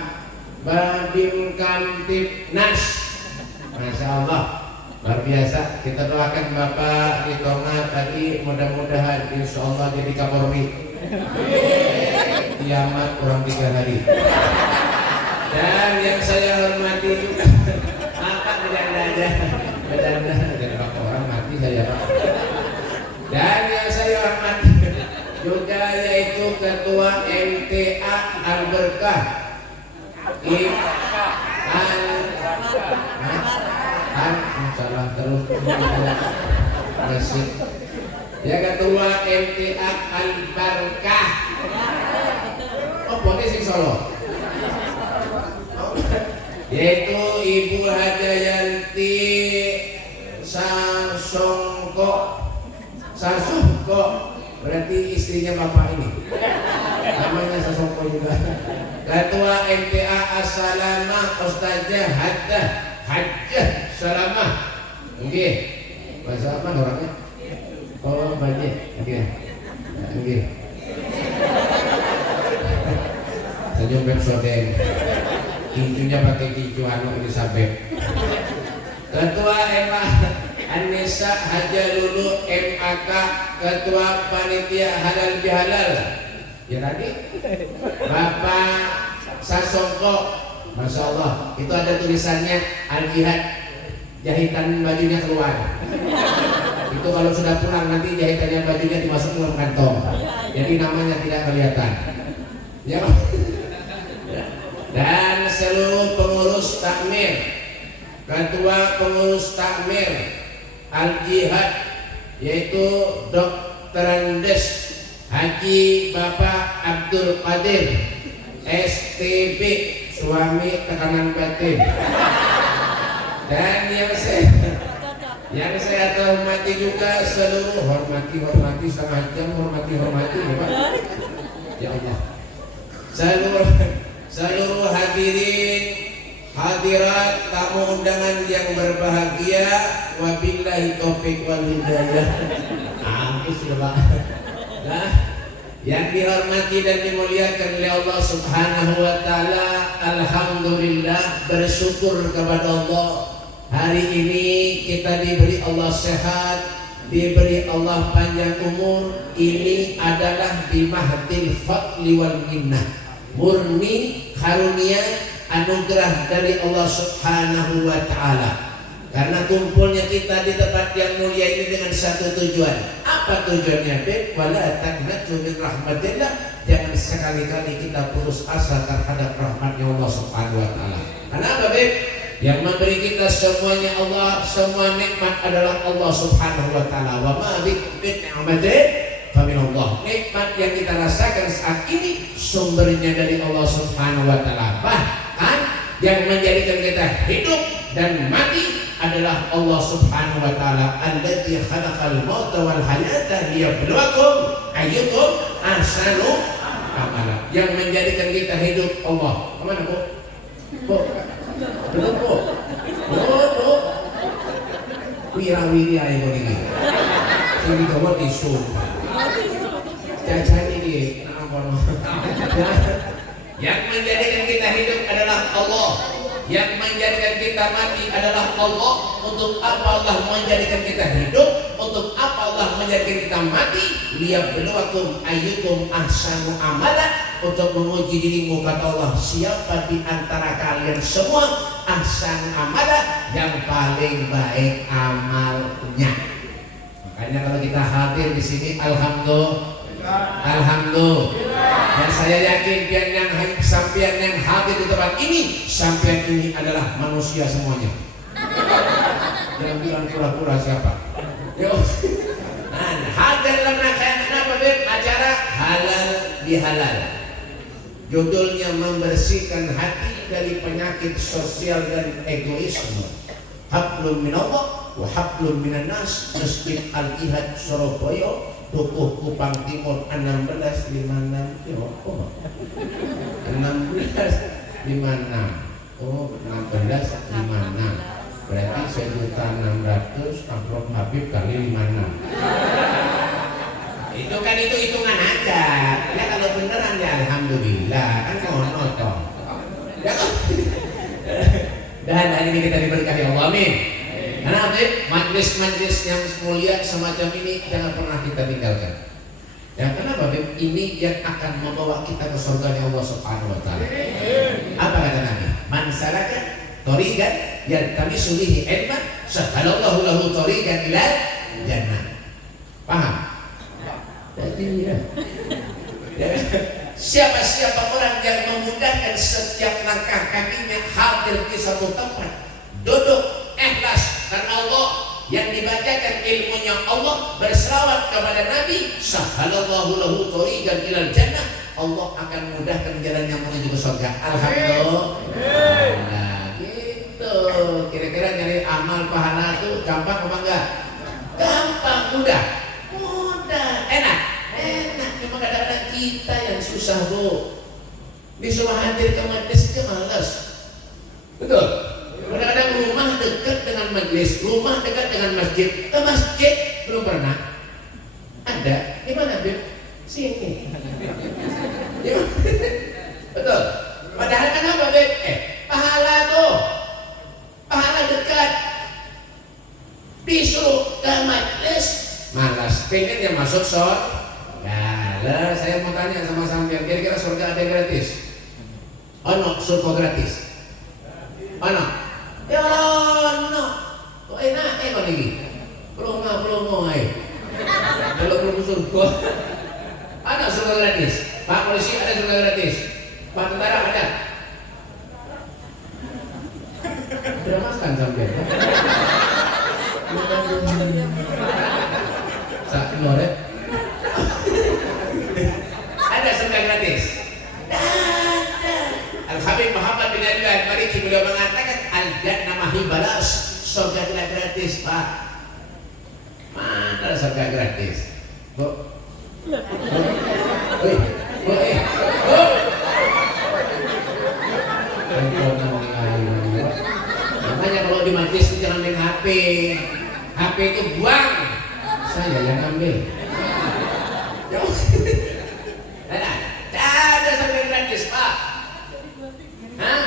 Babim Kamtibnas. Masya Allah, luar biasa. Kita doakan Bapak Ritonga tadi mudah-mudahan insya Allah jadi Kapolri. Kiamat kurang 3 hari. Dan yang saya hormati juga, Pak bercanda aja, bercanda dan Bapak orang mati saya Pak. Dan yang saya hormati juga yaitu Ketua MTA Al-Berkah salah terus masih ya, Ketua MTA Al-Berkah boleh sing Solo, yaitu Ibu Hadayanti Sasongko, berarti istrinya bapak ini, namanya Sasongko juga. Ketua MTA As-Salamah Ustazah Hajjah Salamah, oke, bahasa apa orangnya? Oh banyak, oke. Senyum beb sodeng, tinjunya pakai tinju Elizabeth. Ketua MA Anissa Hajalulu MAK, Ketua Panitia Halal Bihalal, ya tadi Bapak Sasongko. Masya Allah, itu ada tulisannya Al-Jihad, jahitan bajunya keluar. Itu kalau sudah pulang nanti jahitannya bajunya dimasukkan ke kantong, jadi namanya tidak kelihatan ya. Dan seluruh pengurus takmir, Ketua Pengurus Takmir Al-Jihad yaitu Dr. Andes Haji Bapak Abdul Qadir, STB suami tekanan batin. Dan yang saya hormati juga seluruh hormati setengah jam hormati ya Pak. Ya Allah. Seluruh hadirin hadirat tamu undangan yang berbahagia, wabillahi taufik wal hidayah. Amin sudah Pak. Nah, yang dihormati dan dimuliakan oleh Allah Subhanahu wa taala, alhamdulillah, bersyukur kepada Allah. Hari ini kita diberi Allah sehat, diberi Allah panjang umur. Ini adalah di mahtil fadli wal minnah, murni karunia anugerah dari Allah Subhanahu wa taala. Karena kumpulnya kita di tempat yang mulia ini dengan satu tujuan. Apa tujuannya? Wala taqnatu min rahmatillah. Jangan sekali-kali kita putus asa terhadap rahmatnya Allah Subhanahu wa taala. Kenapa, Beb? Yang memberi kita semuanya Allah, semua nikmat adalah Allah Subhanahu wa taala. Wa ma bikum min ni'matin faminallah. Nikmat yang kita rasakan saat ini sumbernya dari Allah Subhanahu wa taala. Bahkan yang menjadikan kita hidup dan mati adalah Allah Subhanahu wa taala. Alladzi khalaqal mauta wal hayata liyabluwakum ayyukum ahsanu amala. Yang menjadikan kita hidup Allah. Kemana, Bu? Bu. Belum, Bu. Bu. Wira-wiri ae kok iki. Sing digawa tisu. Jajan ini apa? Yang menjadikan kita hidup adalah Allah. Yang menjadikan kita mati adalah Allah. Untuk apa Allah menjadikan kita hidup? Untuk apa Allah menjadikan kita mati? Liyabluwakum ayyukum ahsanu amala. Untuk menguji dirimu, kata Allah, siapa di antara kalian semua ahsanu amala, yang paling baik amalnya. Makanya kalau kita hadir di sini, alhamdulillah. Dan saya yakin sampean yang hadir di tempat ini, sampean ini adalah manusia semuanya. Jangan bilang pura-pura siapa. Yo. Nah, hadir dalam rangkaian apa, Beb? Acara halal bihalal. Judulnya membersihkan hati dari penyakit sosial dan egoisme. Hablum minallah wa hablum minan nas. Masjid Al-Ihad Surabaya, Dukuh Kupang Timur 1656. Oh, 1656. Oh, 1656. Berarti 1.600 amplop Habib kali 56. Itu kan itu hitungan aja. Ya kalau beneran ya alhamdulillah, kan ngono toh. Ya kan? Dan hari ini kita diberkahi Allah, amin. Karena majlis-majlis yang mulia semacam ini jangan pernah kita tinggalkan. Ya kenapa, Beb? Ini yang akan membawa kita ke surga Allah Subhanahu wa taala. Apa kata Nabi? Man salaka tariqan yaltamisu bihi ilman sahalallahu lahu tariqan ila jannah. Paham? Jadi ya. Siapa-siapa orang yang memudahkan setiap langkah kakinya hadir di satu tempat, duduk ikhlas karena Allah, yang dibacakan ilmunya Allah, berselawat kepada Nabi, sahalallahu lahu tariqan ilal jannah, Allah akan mudahkan jalannya menuju ke surga. Alhamdulillah. Nah, gitu. Kira-kira nyari amal pahala itu gampang apa enggak? Gampang, mudah, enak. Cuma kadang-kadang kita yang susah, Bu. Disuruh hadir ke majlis itu malas. Betul. Kadang-kadang rumah dekat dengan majlis, rumah dekat dengan masjid, ke masjid belum pernah. Ada di mana, Beb? Sini. Betul. Padahal kenapa, Beb? Pahala tuh, pahala dekat. Disuruh ke majlis, malas. Pengen yang masuk surga. Nah, saya mau tanya sama sampean, kira-kira surga ada gratis? Ono surga gratis? Ono? Ya ono. Kok enak kon iki? Promo ae. Belum surga. Ada surga gratis. Pak polisi ada surga gratis. Pak tentara ada. Sudah makan sampean. Sak nore. Ada surga gratis. Al-Habib Muhammad bin Ali Al-Maliki beliau mengatakan al-jannah mahil balas, gratis Pak. Mana surga gratis? Bu, wih, bu, bu. Makanya kalau di majlis itu jangan main HP. HP itu buang. Saya yang ambil. Ada surga gratis Pak. Hah?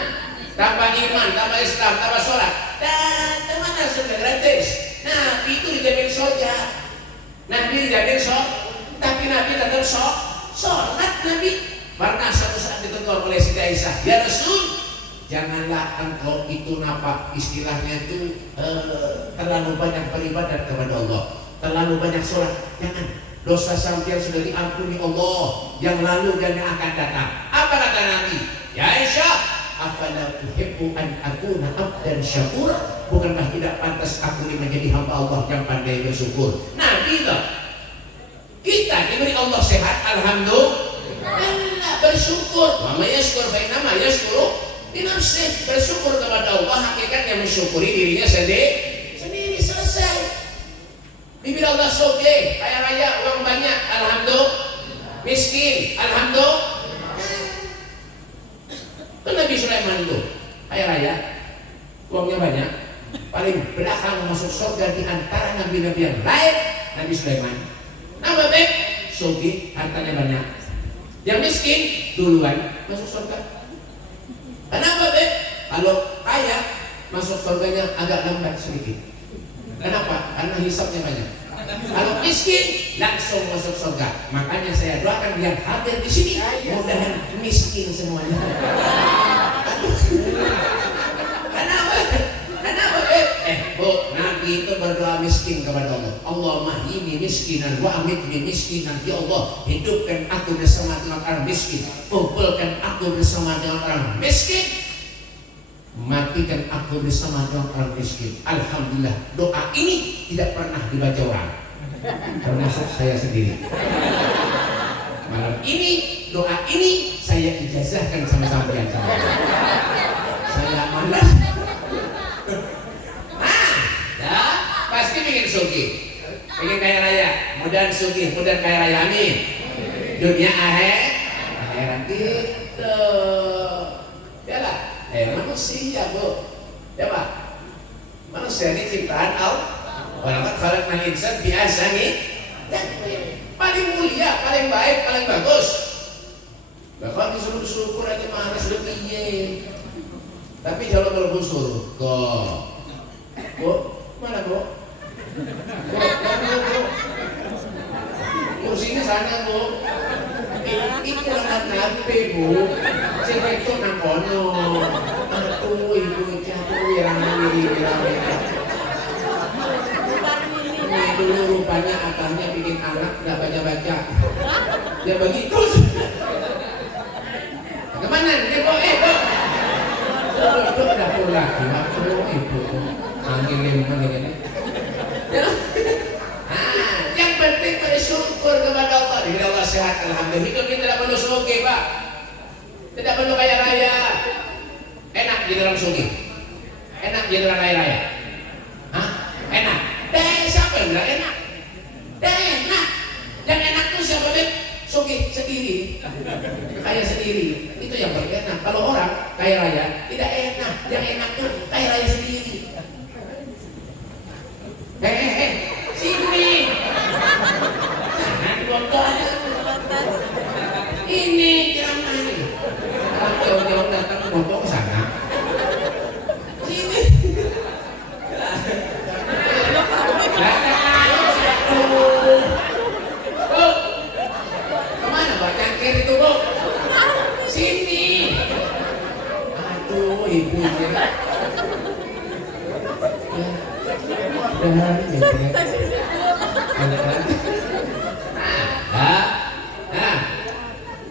Tambah iman, tambah Islam, tambah sholat. Dan mana surga gratis? Nah, itu dijamin surga. Nabi dijamin tapi Nabi tetap sholat Nabi. Pernah satu saat ditegur oleh Siti Aisyah, ya Rasul, janganlah engkau itu nampak istilahnya itu terlalu banyak beribadah kepada Allah, terlalu banyak sholat. Jangan, dosa sampean sudah diampuni Allah yang lalu dan yang akan datang. Apa kata Nabi? Ya Aisyah, afala tuhibbu an akuna abdan syakura? Bukankah tidak pantas aku ini menjadi hamba Allah yang pandai bersyukur? Nabi loh. Kita diberi Allah sehat, alhamdulillah, bersyukur. Wa may yashkur fa inna ma yashkuru li nafsihi. Bersyukur kepada Allah hakikatnya mensyukuri dirinya sendiri, selesai. Bibir Allah soge, kaya raya, uang banyak, alhamdulillah. Miskin, alhamdulillah. Kan Nabi Sulaiman tuh kaya raya, uangnya banyak, paling belakang masuk surga di antara nabi-nabi yang lain Nabi Sulaiman. Nama baik, sogi, hartanya banyak. Yang miskin duluan masuk surga. Kenapa baik? Kalau kaya masuk surganya agak lambat sedikit. Kenapa? Karena hisabnya banyak. Kalau miskin langsung masuk surga. Makanya saya doakan yang hadir di sini mudah-mudahan miskin semuanya. Kenapa Bu, Nabi itu berdoa miskin kepada Allah. Allahumma hini miskinan wa amitni miskinan. Ya Allah, hidupkan aku bersama dengan orang miskin, kumpulkan aku bersama dengan orang miskin, matikan aku bersama dengan orang miskin. Alhamdulillah, doa ini tidak pernah dibaca orang, termasuk saya sendiri. Malam ini doa ini saya ijazahkan sama sampean. Saya malah pasti ingin sugih, ingin kaya raya, mudah sugih, mudah kaya raya, amin. Dunia akhirat gitu. Ya lah, manusia Bu, ya Pak. Manusia ini ciptaan Allah. Walaqad khalaqnal insana fi ahsani taqwim. Paling mulia, paling baik, paling bagus. Bahkan disuruh syukur aja malas lebihnya. Tapi kalau berbusur, kok, Bu, mana Bu? Bu, kursinya sana Bu. Itu anak nabi Bu. Siapa itu nang kono? Aduh ibu jatuh yang diri ini dulu rupanya abangnya bikin anak nggak baca-baca. Ya begitu. Kemana nih Bu? Bu. Itu udah pulang lagi. Aduh ibu. Angin limpan ini. Yang penting bersyukur kepada Allah. Diberi Allah sehat, alhamdulillah. Hidup ini tidak perlu sugih Pak, tidak perlu kaya raya. Enak jadi orang sugih, enak jadi orang kaya raya. Hah? Enak. Siapa yang bilang enak? Enak. Yang enak tuh siapa Ben? Sugih sendiri, kaya sendiri. Itu yang paling enak. Kalau orang kaya raya tidak enak. Yang enak tuh kaya raya sendiri. Sini. Jangan botolnya. Ini ceramah ini. Kalau jauh-jauh datang ke botol ke sana. Sini. Bu, kemana Pak? Cangkir itu Bu. Sini. Aduh, ibu ini.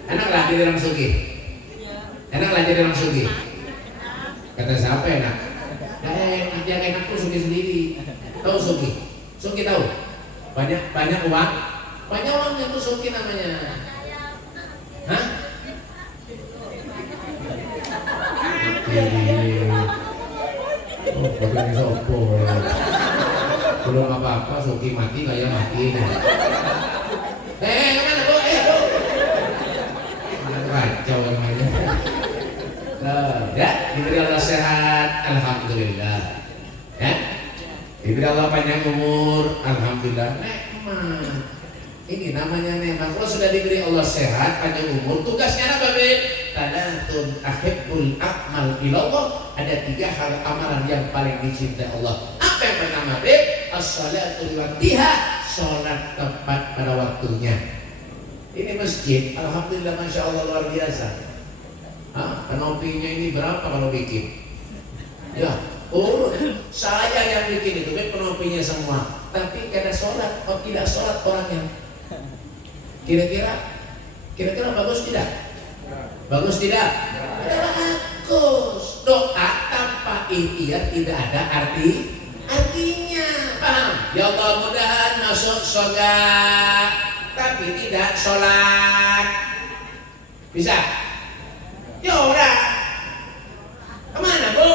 Enaklah jadi orang sugih. Enaklah jadi orang sugih. Kata siapa enak? Enak, yang enak tuh sugih sendiri. Tahu sugih? Sugih tahu? Banyak uang. Banyak uangnya tuh sugih namanya. Hah? Oh, bagaimana sopo? belum apa-apa, Suki mati kayak mati. Kemana bu? Bu. Kacau namanya. Ya, diberi Allah sehat, alhamdulillah. Ya, diberi Allah panjang umur, alhamdulillah. Nikmat. Ini namanya nikmat. Kalau sudah diberi Allah sehat, panjang umur, tugasnya apa, Be? Tanatun ahibbul a'mal ilallah. Ada 3 hal amalan yang paling dicintai Allah. Apa yang pertama, Be? As-salatu liwaqtiha, sholat tepat pada waktunya. Ini masjid, alhamdulillah, masya Allah, luar biasa. Kanopinya ini berapa kalau bikin? Ya, saya yang bikin itu, Be, kanopinya semua. Tapi kada sholat, oh tidak sholat orangnya. Kira-kira bagus tidak? Bagus tidak? Bagus. Doa tanpa ikhtiar tidak ada artinya. Paham? Ya Allah, mudahan masuk surga tapi tidak sholat. Bisa? Ya udah. Kemana, Bu?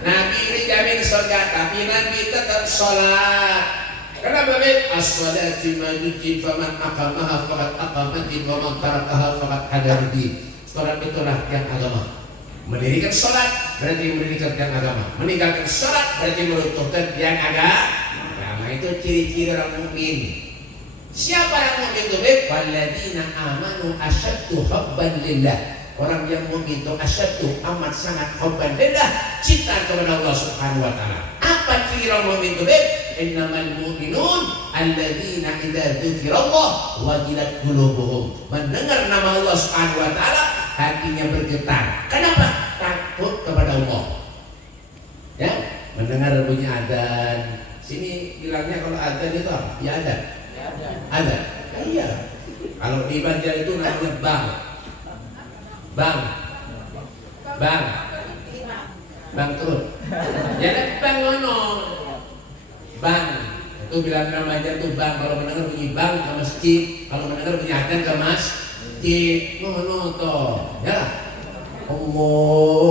Nabi ini jamin surga, tapi Nabi tetap sholat. Kenapa, Beb? As-sholati majujib faman aqamaha faqad aqamati wa man tarakaha faqad hadardi. Sholat itulah yang agama. Mendirikan sholat berarti mendirikan yang agama. Meninggalkan sholat berarti meruntuhkan yang agama. Itu ciri-ciri orang mukmin. Siapa orang mukmin itu, Beb? Walladzina amanu asyaddu hubban lillah. Orang yang mukmin itu asyaddu, amat sangat hubban lillah, cinta kepada Allah Subhanahu wa taala. Apa ciri orang mukmin itu, Beb? Innamal mu'minun alladzina idza dzukirallah wajilat qulubuhum. Mendengar nama Allah Subhanahu wa taala, hatinya bergetar. Kenapa? Takut kepada Allah. Ya, mendengar bunyi adzan. Sini bilangnya kalau adzan itu apa? Ya adzan. Adzan. Iya. Kalau di Banjar itu namanya bang terus. Jadi bang ngono. Bang. Itu bilang namanya tuh bang. Kalau mendengar bunyi bang ke masjid, kalau mendengar bunyi adzan ke masjid. Ngono toh. Ya. Allahu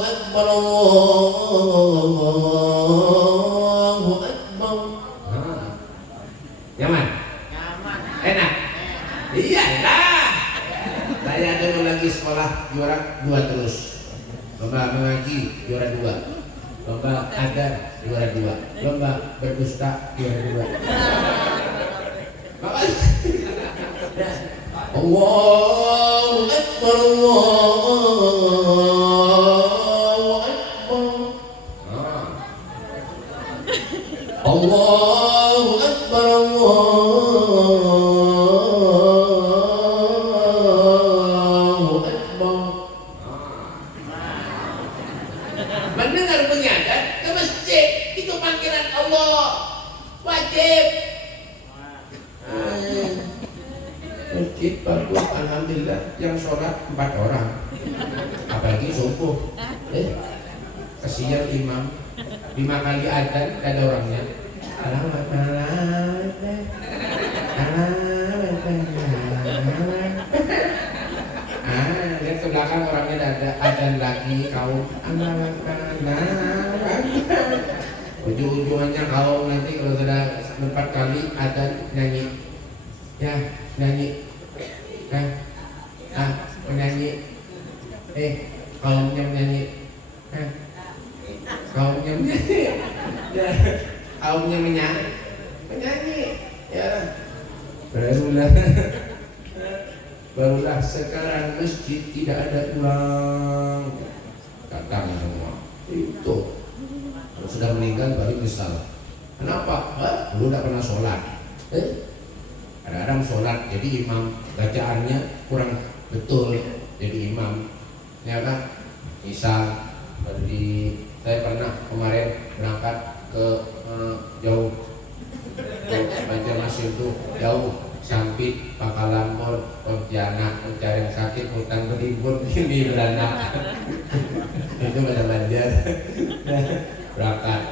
Akbar, Allahu Akbar. Nyaman? Enak? Iyalah. Saya dulu lagi sekolah juara 2 terus. Lomba mengaji juara 2. Lomba adan juara 2. Lomba berdusta juara 2. Allahu Akbar, Allahu Akbar. Allahu Akbar, Allahu Akbar. Mendengar bunyi adzan ke masjid, itu panggilan Allah. Wajib. Masjid bagus, alhamdulillah, yang sholat 4 orang, apalagi subuh. Kasihan imam 5 kali adzan ada orangnya. Alamat lihat ke belakang orangnya ada adzan lagi kaum. Ujung-ujungannya kaum nanti kalau sudah 4 kali adzan nyanyi. Ya, nyanyi. Menyanyi. Kaumnya menyanyi. Kaumnya menyanyi. Ya, kaumnya menyanyi. Ya. Barulah sekarang masjid tidak ada uang. Datang semua. Itu. Kalau sudah meninggal baru misal. Kenapa? Lu tidak pernah sholat. Kadang-kadang sholat jadi imam, bacaannya kurang betul jadi imam. Ya kan? Misal saya pernah kemarin berangkat ke jauh Banjarmasin itu jauh, Sampit, Pangkalambon, Pontianak, mencari yang sakit, hutang berimbun, ini beranak. Itu pada Banjar. Berangkat,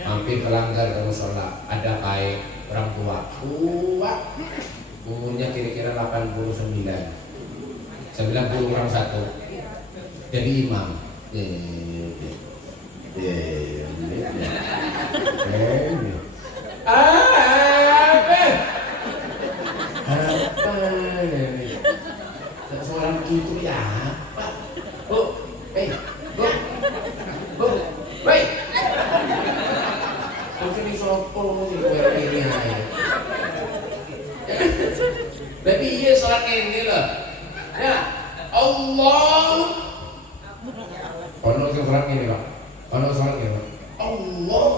mampir ke Langgar ke musola, ada orang tua, umurnya kira-kira 89. 90 kurang 1 jadi imam. Apa ini? Seorang gitu ya apa? Bu, bu, mungkin di sopo mungkin gue ini aja. Tapi iya sholat ini loh. Ya Allah. Kalau sholat ini loh. Kalau sholat ini loh. Allah.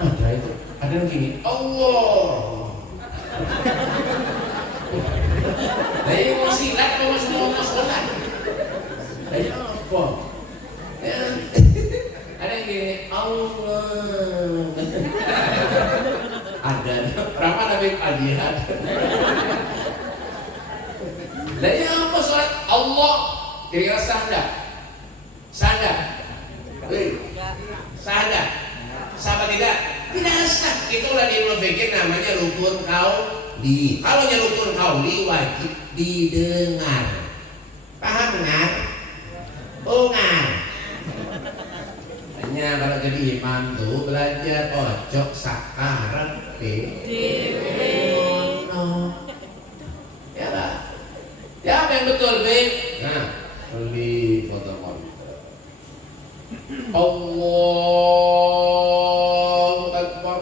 Ada itu. Ada yang gini. Allah. Nah ini mau silat kalau mau sholat. Nah apa? Ya. Ada yang gini. Allah. Ada berapa Nabi al-jihad. Lah ya apa sholat Allah kira-kira sah enggak? Sah enggak? Sah enggak? Sah apa tidak? Tidak sah. Itulah di Ibnu Fikih namanya rukun qauli. Kalau nya rukun qauli wajib didengar. Paham enggak? Oh enggak? Hanya kalau jadi imam tuh belajar ojok sakaran ya lah. Ya apa yang betul Bin? Nah, beli foto monitor. Allahu Akbar.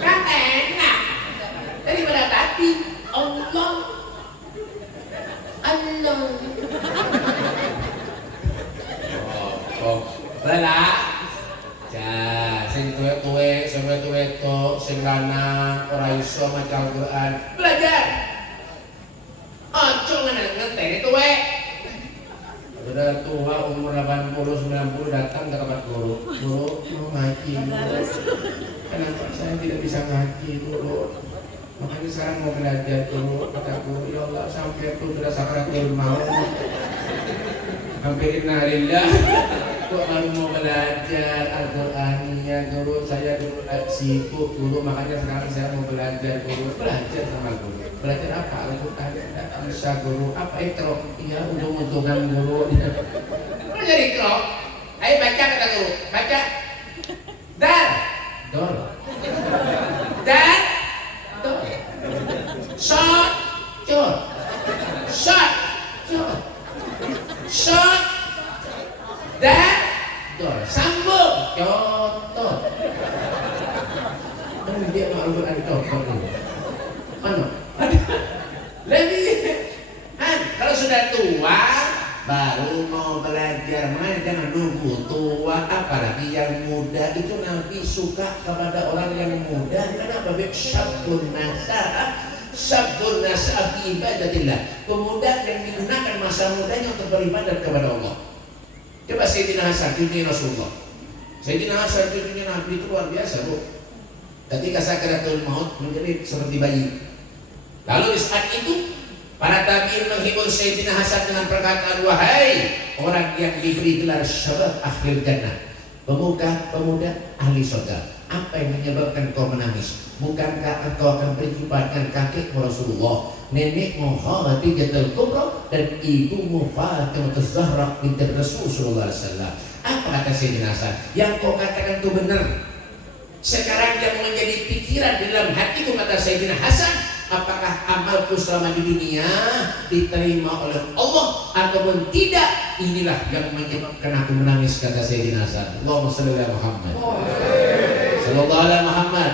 Kan enak. Daripada tadi Allah. Rela, ya, sing tuwe-tuwe, sing wedo-wedo, sing lanang, ora iso maca Al-Qur'an, belajar. Ojo ngenteni tuwe. Udah tua umur 80 90 datang ke tempat guru. Guru mau ngaji. Kenapa saya tidak bisa ngaji guru? Makanya sekarang mau belajar guru. Kata guru, ya Allah sampai itu sudah sakaratul maut. Hampir innalillah. Kok baru mau belajar Al-Qur'annya guru, saya dulu sibuk guru, makanya sekarang saya mau belajar guru. Belajar sama guru. Belajar apa? Al-Qur'an tidak bisa guru. Apa itu? Iya, untung-untungan guru. Belajar ikro. Ayo baca kata guru. Baca. Dal. Dol. Dal. Dol. Shot. Jod. Shot. Jod. Shot. Dan dol sambung contoh. Kan dia mau Al-Qur'an contoh ini. Ano? Lebih kalau sudah tua baru mau belajar, makanya jangan nunggu tua, apalagi yang muda. Itu Nabi suka kepada orang yang muda. Kenapa? Syabun nasa fi ibadatillah. Pemuda yang menggunakan masa mudanya untuk beribadat kepada Allah. Coba Sayyidina Hasan, cucunya Rasulullah. Sayyidina Hasan, cucunya Nabi itu luar biasa, Bu. Ketika sakaratul maut menjadi seperti bayi. Lalu di saat itu para tabi'in menghibur Sayyidina Hasan dengan perkataan, wahai orang yang diberi gelar syabab akhir jannah, pemuda ahli surga. Apa yang menyebabkan kau menangis? Bukankah engkau akan berjumpa dengan kakekmu Rasulullah, nenekmu Khadijatul Kubra, dan ibumu Fatimah Zahra binti Rasulullah sallallahu alaihi wasallam? Apa kata Sayyidina Hasan? Yang kau katakan itu benar. Sekarang yang menjadi pikiran di dalam hatiku, kata Sayyidina Hasan, apakah amalku selama di dunia diterima oleh Allah ataupun tidak? Inilah yang menyebabkan aku menangis, kata Sayyidina Hasan. Allahumma shalli ala Muhammad. Sallallahu alaihi Muhammad.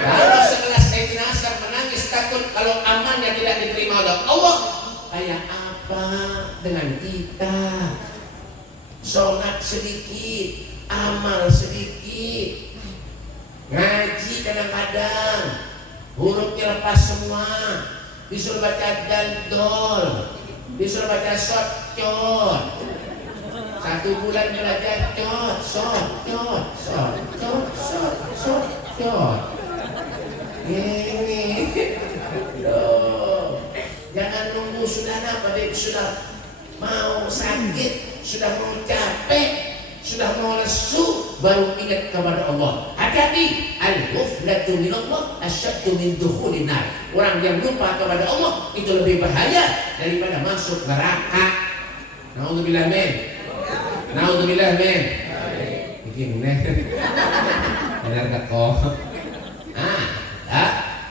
Kalau setelah Sayyidina Hasan menangis takut kalau amalnya tidak diterima oleh Allah, kayak apa dengan kita? Sholat sedikit, amal sedikit, ngaji kadang-kadang hurufnya lepas semua, disuruh baca dal-dol, disuruh baca shot-shot. 1 bulan belajar shot. Ini jangan nunggu sudah sudah mau sakit, sudah mau capek, sudah mau lesu, baru ingat kepada Allah. Hati-hati, al-ghuflatu minallah asyaddu min dukhulin nar. Orang yang lupa kepada Allah itu lebih bahaya daripada masuk neraka. Naudzubillah min. Naudzubillah min. Bikin nih. Benar tak kok?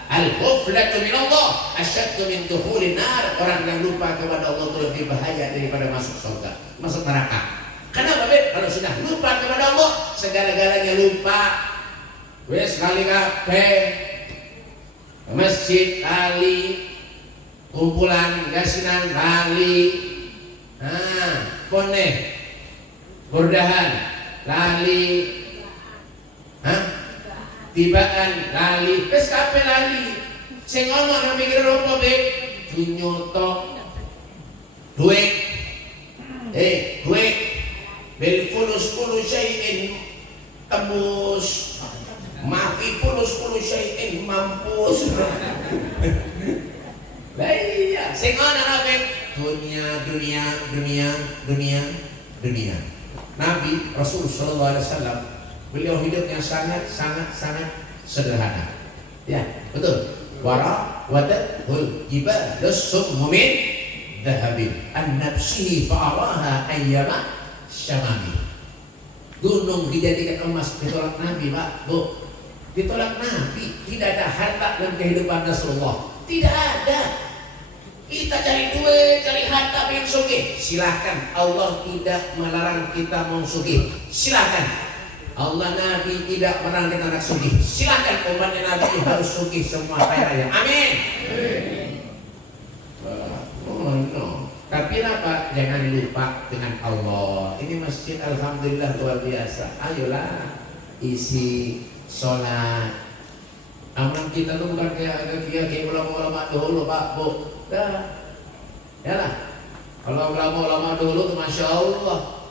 Al-ghuflatu minallah asyaddu min dukhulin nar. Orang yang lupa kepada Allah itu lebih bahaya daripada masuk surga, masuk neraka. Kenapa, Beb? Kalau sudah lupa kepada Allah, segala-galanya lupa. Wes kali kabeh masjid kali, kumpulan gasinan kali, poneh bordahan lali, tibaan lali, wes kabeh lali. Sing ono nang mikir opo, Beb? Dunyoto duit, duit bil fulus kullu syai'in tembus. Mafi fulus syai'in mampus. Lah iya, sing ana nabi dunia. Nabi Rasul sallallahu alaihi wasallam beliau hidupnya sangat sederhana. Ya, betul. Wara wadul jibal summin dhahabin an nafsihi fa'araha ayyama syamami. Gunung dijadikan emas ditolak Nabi, Pak, Bu. Ditolak Nabi, tidak ada harta dalam kehidupan Rasulullah. Tidak ada. Kita cari duit, cari harta, pengen sugih. Silakan, Allah tidak melarang kita mau sugih. Silakan. Allah Nabi tidak melarang kita nak sugih. Silakan, umatnya Nabi harus sugih semua kaya raya. Amin. Oh no. Tapi apa? Jangan lupa dengan Allah. Ini masjid alhamdulillah luar biasa. Ayolah isi sholat. Amal kita tuh bukan kayak ulama-ulama dulu, Pak, Bu. Dah. Yalah. Kalau ulama-ulama dulu tuh masya Allah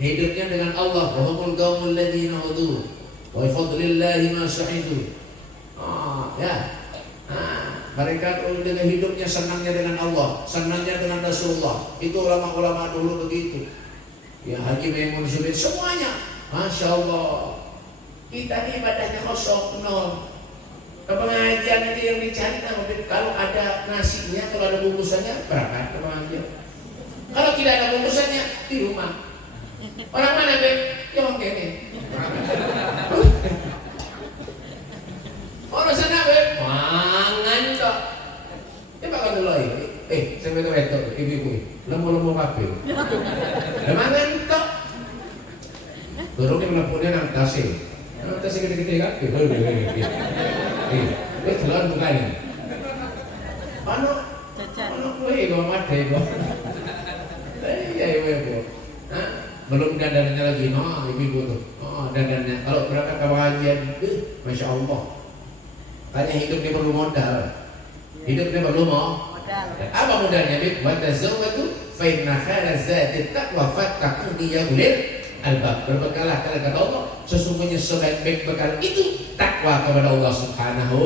hidupnya dengan Allah. Wahumul qaumul ladzina hudu wa fadlillahi ma sa'idu. Mereka dengan hidupnya senangnya dengan Allah, senangnya dengan Rasulullah. Itu ulama-ulama dulu begitu. Ya Haji Maimun Zubair semuanya, masya Allah. Kita ini ibadahnya kosong nol. Pengajian itu yang dicari kalau ada nasinya, kalau ada bungkusannya berangkat ke pengajian. Kalau tidak ada bungkusannya di rumah. Orang mana, Beb? Ya orang kene. Orang sana, Beb? Mangan kok. Coba kau dulu ini. Saya betul ibu-ibu. Lemu-lemu kabel. Mangan kok. Turunnya melampaunya nang tasik. Tasik gede-gede kan? Wis delon bukane. Ono kue kok madhe kok. Iya ibu. Belum dandannya lagi, ibu tuh. Dandannya. Kalau berangkat ke pengajian, masya Allah. Tanya hidup dia perlu modal. Hidup dia perlu modal. Apa modalnya? Wa tazawwadu fa inna khayra zadi taqwa fattaquni ya ulil albab. Berbekalah kata Allah, sesungguhnya sebaik-baik bekal itu takwa kepada Allah Subhanahu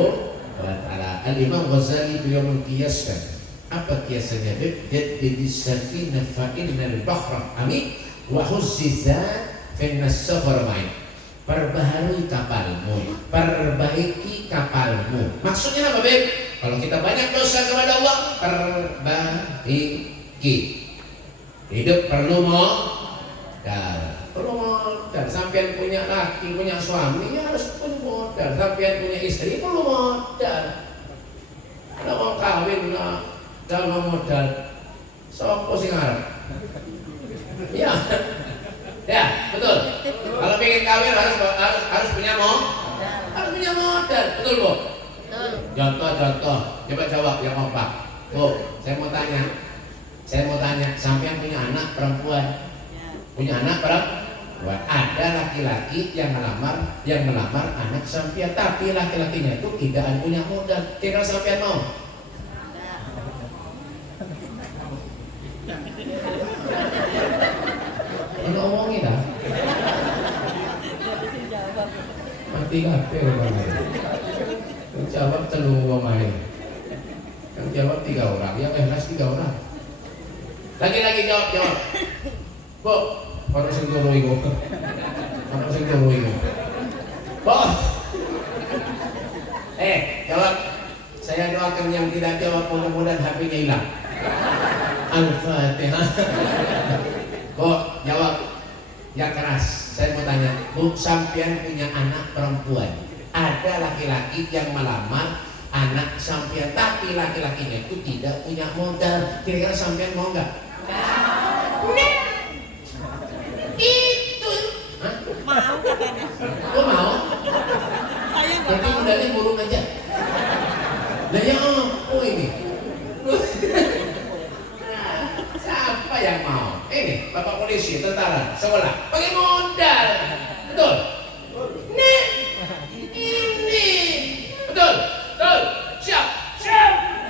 wa taala. Al-Imam Ghazali beliau mengkiaskan. Apa kiasannya? Jaddidis safinah fa innal bahra amin wa huzzizat fa innas safar main. Perbaharui kapalmu, perbaiki kapalmu. Maksudnya apa, Beb? Kalau kita banyak dosa kepada Allah, perbaiki. Hidup perlu modal. Perlu modal. Sampean punya laki, punya suami, ya harus punya modal. Sampean punya istri, perlu modal. Kalau mau kawin, kalau modal, sopo sing arep? Ya. Ya, betul. Kalau pengen kawin harus punya harus punya modal, betul, Bu? Betul. Contoh, coba jawab yang kompak. Bu, saya mau tanya, sampean punya anak perempuan? Punya anak perempuan? Ada laki-laki yang melamar anak sampean, tapi laki-lakinya itu tidak punya modal. Kira sampean mau? Ini omongin dah. Mati kabeh orang lain. Yang jawab telu wong lain. Yang jawab 3 orang, yang ikhlas 3 orang. Lagi jawab. Bu, ono sing turu iku. Oh. Jawab. Saya doakan yang tidak jawab mudah-mudahan HP-nya hilang. Al-Fatihah. Jawab yang keras. Saya mau tanya, Bu, sampean punya anak perempuan. Ada laki-laki yang melamar anak sampean, tapi laki-lakinya itu tidak punya modal. Kira-kira sampean mau nggak? Itu. Hah? Mau katanya. Lo mau? Saya nggak Berarti mau. modalnya burung aja. Nah ya apa ini? Nah, siapa yang mau? Ini Bapak polisi, tentara, sekolah, pakai modal, betul? Nih, ini, betul, siap.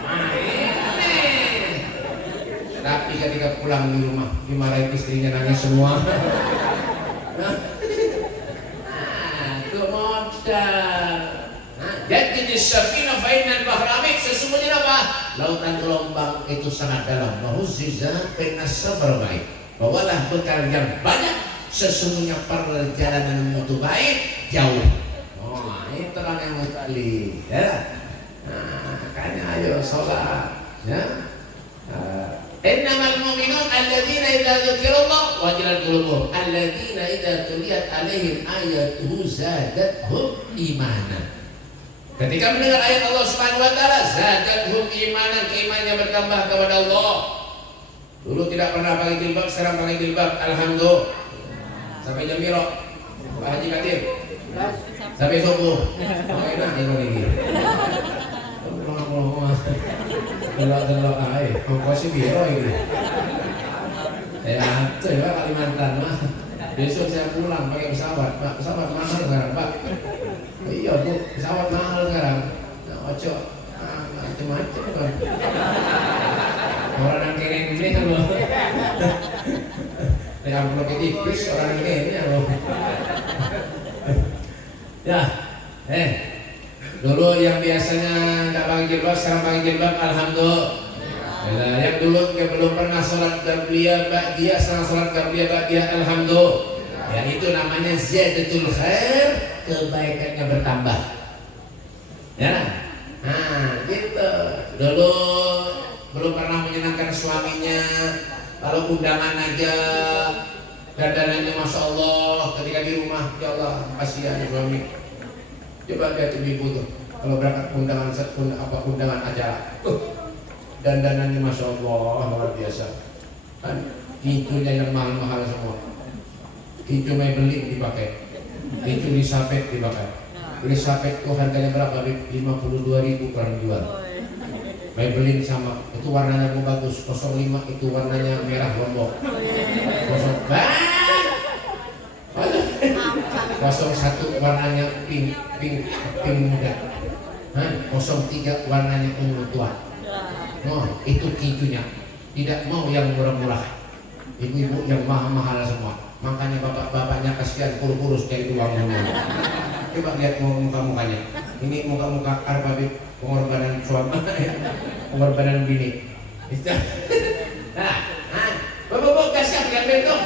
Nah ini. Tapi ketika pulang di rumah, dimarahin istrinya nangis semua. Nah, itu modal. Jadi di safina fainal bahramik, sesungguhnya apa? Lautan gelombang itu sangat dalam. Mahuzizat finas safar baik. Bawalah bekal yang banyak, sesungguhnya perjalanan itu baik jauh. Oh, ini terang yang mutali, ya. Nah, makanya ayo sholat, ya. Innamal mu'minun alladzina idza dzukirallah wajilat qulubuhum alladzina idza tuliyat alaihim ayatuhu zadatuhum imanan. Ketika mendengar ayat Allah Subhanahu wa taala, zadathum imanan, keimanannya bertambah kepada Allah. Dulu tidak pernah pakai jilbab, sekarang pakai jilbab, alhamdulillah. Sampai jam piro? Pak Haji Kadir. Sampai subuh. Enak ini. Delok-delok ae, ongkosnya piro ini? Ya, coba Kalimantan mah. Besok saya pulang pakai pesawat, Pak. Pesawat mahal sekarang, Pak. Iya Bu, pesawat mahal sekarang. Nah, ojo, macam-macam kan. Orang yang keren ini loh. Yang belum tipis orang yang keren loh. Ya, dulu yang biasanya nggak pakai jilbab, sekarang pakai jilbab, alhamdulillah. Nah, yang dulu yang belum pernah sholat qabliyah ba'diyah, sekarang sholat qabliyah ba'diyah, alhamdulillah. Ya itu namanya ziyadatul khair, kebaikannya bertambah. Ya, nah gitu. Dulu belum pernah menyenangkan suaminya, kalau undangan aja dandanannya masya Allah. Ketika di rumah, ya Allah kasihan suami. Coba lihat ibu tuh, kalau berangkat undangan acara, dandanannya masya Allah luar biasa. Kan kincunya yang mahal-mahal semua. Kincu Maybelline dipakai, kincu Lisapet dipakai. Lisapet itu harganya berapa? 52.000 orang jual. Maybelline sama, itu warnanya bagus. 05 itu warnanya merah lombok. 01 warnanya pink muda. 03 warnanya ungu tua. Oh, itu kincunya. Tidak mau yang murah-murah. Ibu-ibu yang mahal-mahal semua. Makanya bapak-bapaknya kasihan kurus-kurus kayak itu uang semua. Coba lihat muka-mukanya. Ini muka-muka arbabib pengorbanan suami, pengorbanan bini. Bapak-bapak gak siap diambil dong.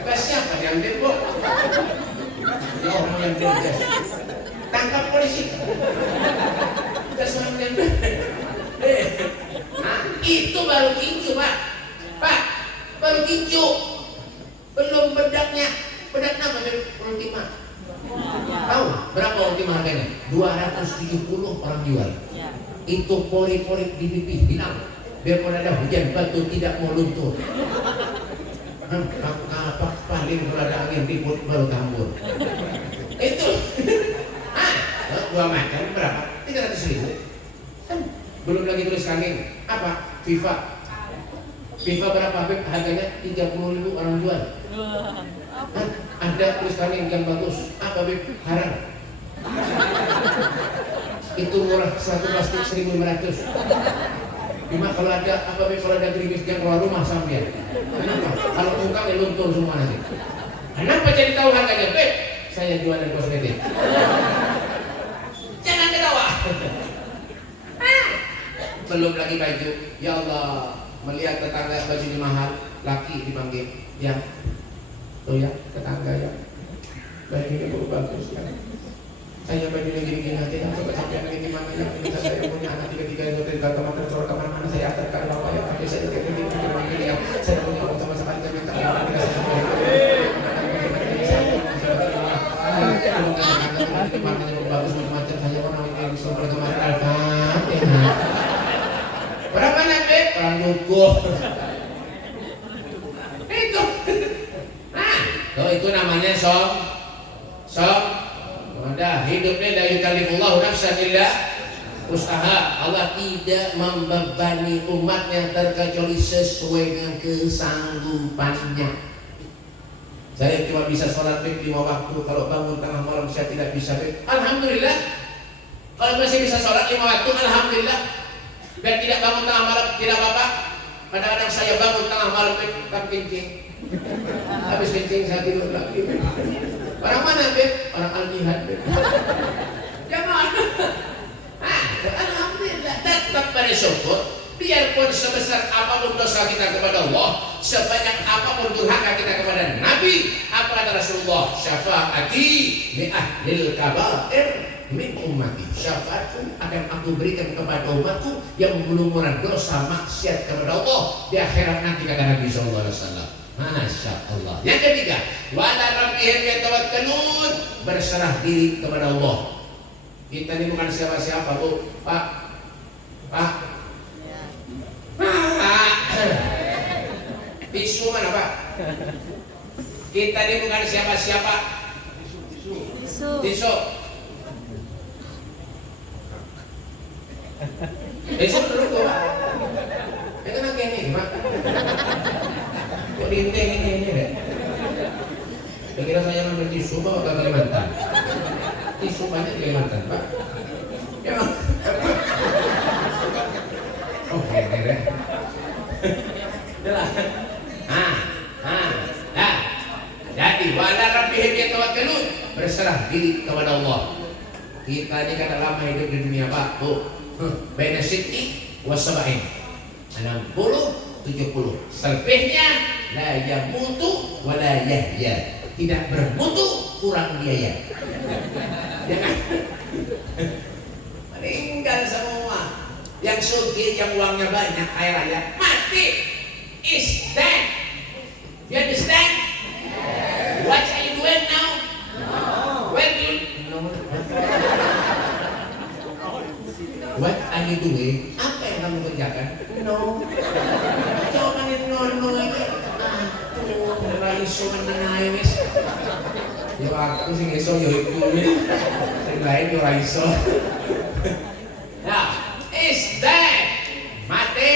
Gak siap diambil kok. Ya orang yang cerdas. Tangkap polisi. Gak siap diambil. Nah itu baru kincu Pak. Pak, baru kincu. Belum bedaknya. Bedak apa Ultima? Tahu berapa Ultima harganya? 270 orang jual. Itu pori-pori di pipi hilang. Biarpun ada hujan batu tidak mau luntur. Apa paling kalau ada angin ribut baru tambur. Itu. Dua macam berapa? 300.000. Belum lagi tulis kambing. Apa? FIFA berapa Beb? Harganya 30.000 orang jual. Ada tulisannya yang bagus. Apa Beb? Haram. Itu murah, satu plastik 1.500. Cuma kalau ada apa Beb? Kalau ada gerimis yang keluar rumah sampai. Kenapa? Kalau buka ya luntur semua nanti. Kenapa jadi tahu harganya Beb? Saya jualan kosmetik. Jangan ketawa. Belum lagi baju. Ya Allah, melihat tetangga bajunya mahal, laki dipanggil, ya, tuh ya tetangga ya, bajunya bagus kan. Saya bajunya gini-gini nanti kan coba sampai yang gimana ya, bisa saya punya anak 3 yang hotel kata mata coba kemana-mana saya antarkan bapak ya, pakai saya kayak gini ya, saya punya uang sama sekali saya minta ya, makanya bagus macam saya pernah yang disuruh kemarin Al-Fatihah. Berapa nabi? Orang dukuh. Itu. Nah, itu namanya som. Udah hidupnya la yukallifullahu nafsan illa usaha. Allah tidak membebani umatnya terkecuali sesuai dengan kesanggupannya. Saya cuma bisa sholat 5 waktu. Kalau bangun tengah malam saya tidak bisa. Alhamdulillah. Kalau masih bisa sholat 5 waktu, alhamdulillah. Biar tidak bangun tengah malam tidak apa-apa. Kadang-kadang saya bangun tengah malam tak kencing. Habis kencing saya tidur lagi. Orang mana, Beb? Orang Al-Jihad, Beb. Jangan. Alhamdulillah, tetap bersyukur. Biarpun sebesar apapun dosa kita kepada Allah, sebanyak apapun durhaka kita kepada Nabi, apa kata Rasulullah? Syafaati li ahlil kabair min ummati. Syafaatku akan aku berikan kepada umatku yang berlumuran dosa maksiat kepada Allah di akhirat nanti, kata Nabi sallallahu alaihi wasallam. Masya Allah. Yang ketiga, wa ala rabbihim yatawakkalun, berserah diri kepada Allah. Kita ini bukan siapa-siapa, Bu. Pak. Tisu mana, Pak? Kita ini bukan siapa-siapa. Tisu. Tisu dulu, Pak. Itu nanti ini, Pak. Kok dinding ini deh. Kira saya ngambil tisu bawa ke Kalimantan. Tisu banyak di Kalimantan, Pak. Ya. Oke deh. Jelas. Jadi wala rabbihim yatawakkalun, berserah diri kepada Allah. Kita ini kan lama hidup di dunia, Pak. Baina sitti wa sab'in. 60 70. Selebihnya la yamutu wa la yahya. Tidak bermutu, kurang biaya. Ya kan? Meninggal semua. Yang sugih, yang uangnya banyak, kaya raya, mati. Is dead. You understand? What are you doing now? When you What are you doing? Apa yang kamu kerjakan? No. Jawabannya no aja. Tuh, raiso menenai wis. Ya aku sing iso yo iku. Sing lain yo raiso. Nah, is that mati,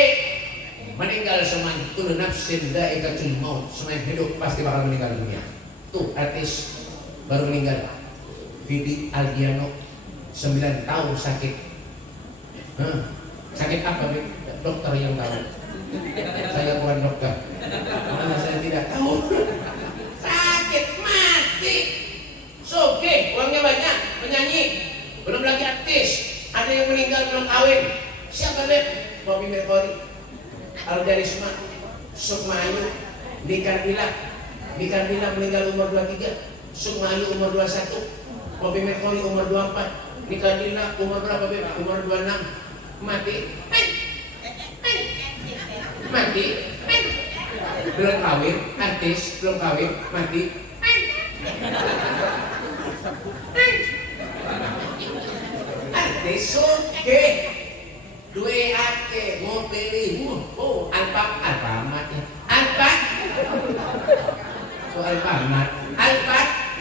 meninggal semuanya. Kullu nafsin dha'iqatul maut. Semua yang hidup pasti bakal meninggal dunia. Tuh artis baru meninggal, Vidi Aldiano, 9 tahun sakit. Sakit apa, Bik? Dokter yang tahu. Saya bukan dokter. Mana saya tidak tahu. Sakit mati. Soke, uangnya banyak, penyanyi, belum lagi artis. Ada yang meninggal belum kawin. Siapa, Bik? Bobby Mercury, Alda Risma, Sukma Ayu, Dika Dila meninggal umur 23, Sukma Ayu umur 21, Bobby Mercury umur 24, Dika Dila umur berapa, Beb? Umur 26. Mati. Belum kawin, artis belum kawin, mati. Artis oke, duwe ake, mau pilih, Alfamart ya, Alfamart,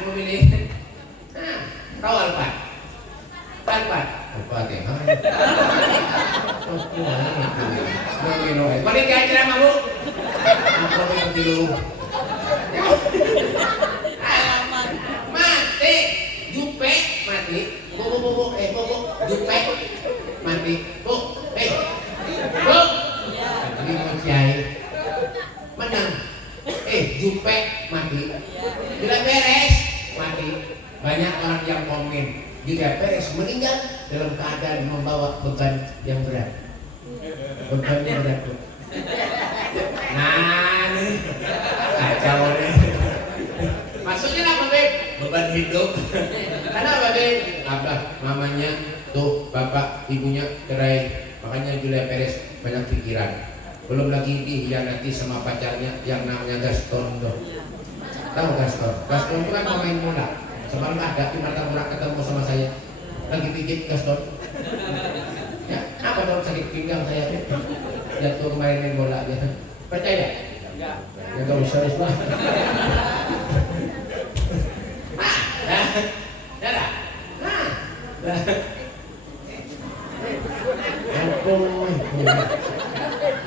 mau pilih, tahu Alfamart ya, Mari kita ceramah, Bu. Apa yang dulu? Mati, Jupe mati. Bu, Jupe mati. Bu. Ini mau kiai. Menang. Jupe mati. Bila beres mati. Banyak orang yang komen. Jika beres meninggal dalam keadaan membawa beban yang berat. Beban yang berat. Nah, nih kacau nih. Maksudnya apa, Beb? Beban dalam hidup. Kenapa Beb? Abah, mamanya, tuh bapak, ibunya cerai. Makanya Julia Perez banyak pikiran. Belum lagi dihianati sama pacarnya yang namanya Gaston tuh. Tahu Gaston? Gaston itu kan pemain bola. Semalam ada di Marta ketemu sama saya. Lagi pijit Gaston. Ya, apa dong sakit pinggang saya? Jatuh kemarin main bola dia. Percaya? Ya gak usah lah.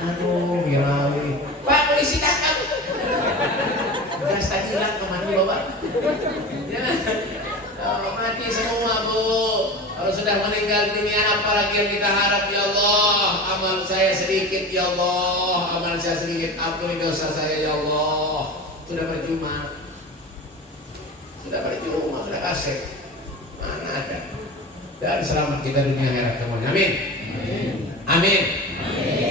Aduh, Girawi. Pak, polisi datang. Gas tadi hilang kemana Bapak? Ya. Oh, mati semua Bu. Kalau sudah meninggal dunia apa lagi yang kita harap ya Allah? Amal saya sedikit ya Allah. Amal saya sedikit, ampuni dosa saya ya Allah. Sudah percuma. Sudah kasih. Mana ada? Dan selamat kita dunia akhirat semuanya. Amin. Amin.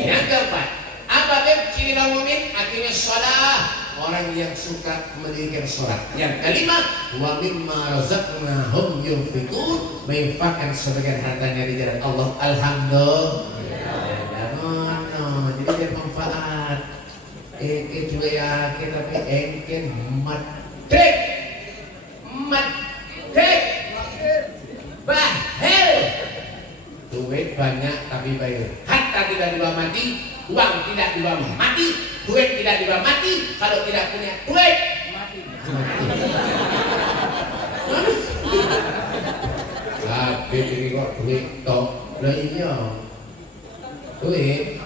Yang keempat, apa ciri orang mukmin? Akhirnya shalah. Orang yang suka mendirikan sholat. Yang kelima, wa mimma razaqnahum yunfiqun, menginfakkan sebagian hartanya di jalan Allah. Alhamdulillah. Jadi bermanfaat. Itu yakin tapi engken matek. Bahel. Duit banyak tapi bayar. Harta tidak dibawa mati, uang tidak dibawa mati, duit tidak dibawa mati. Kalau tidak punya duit mati. Tapi ini kok duit tok. Lah iya. Duit.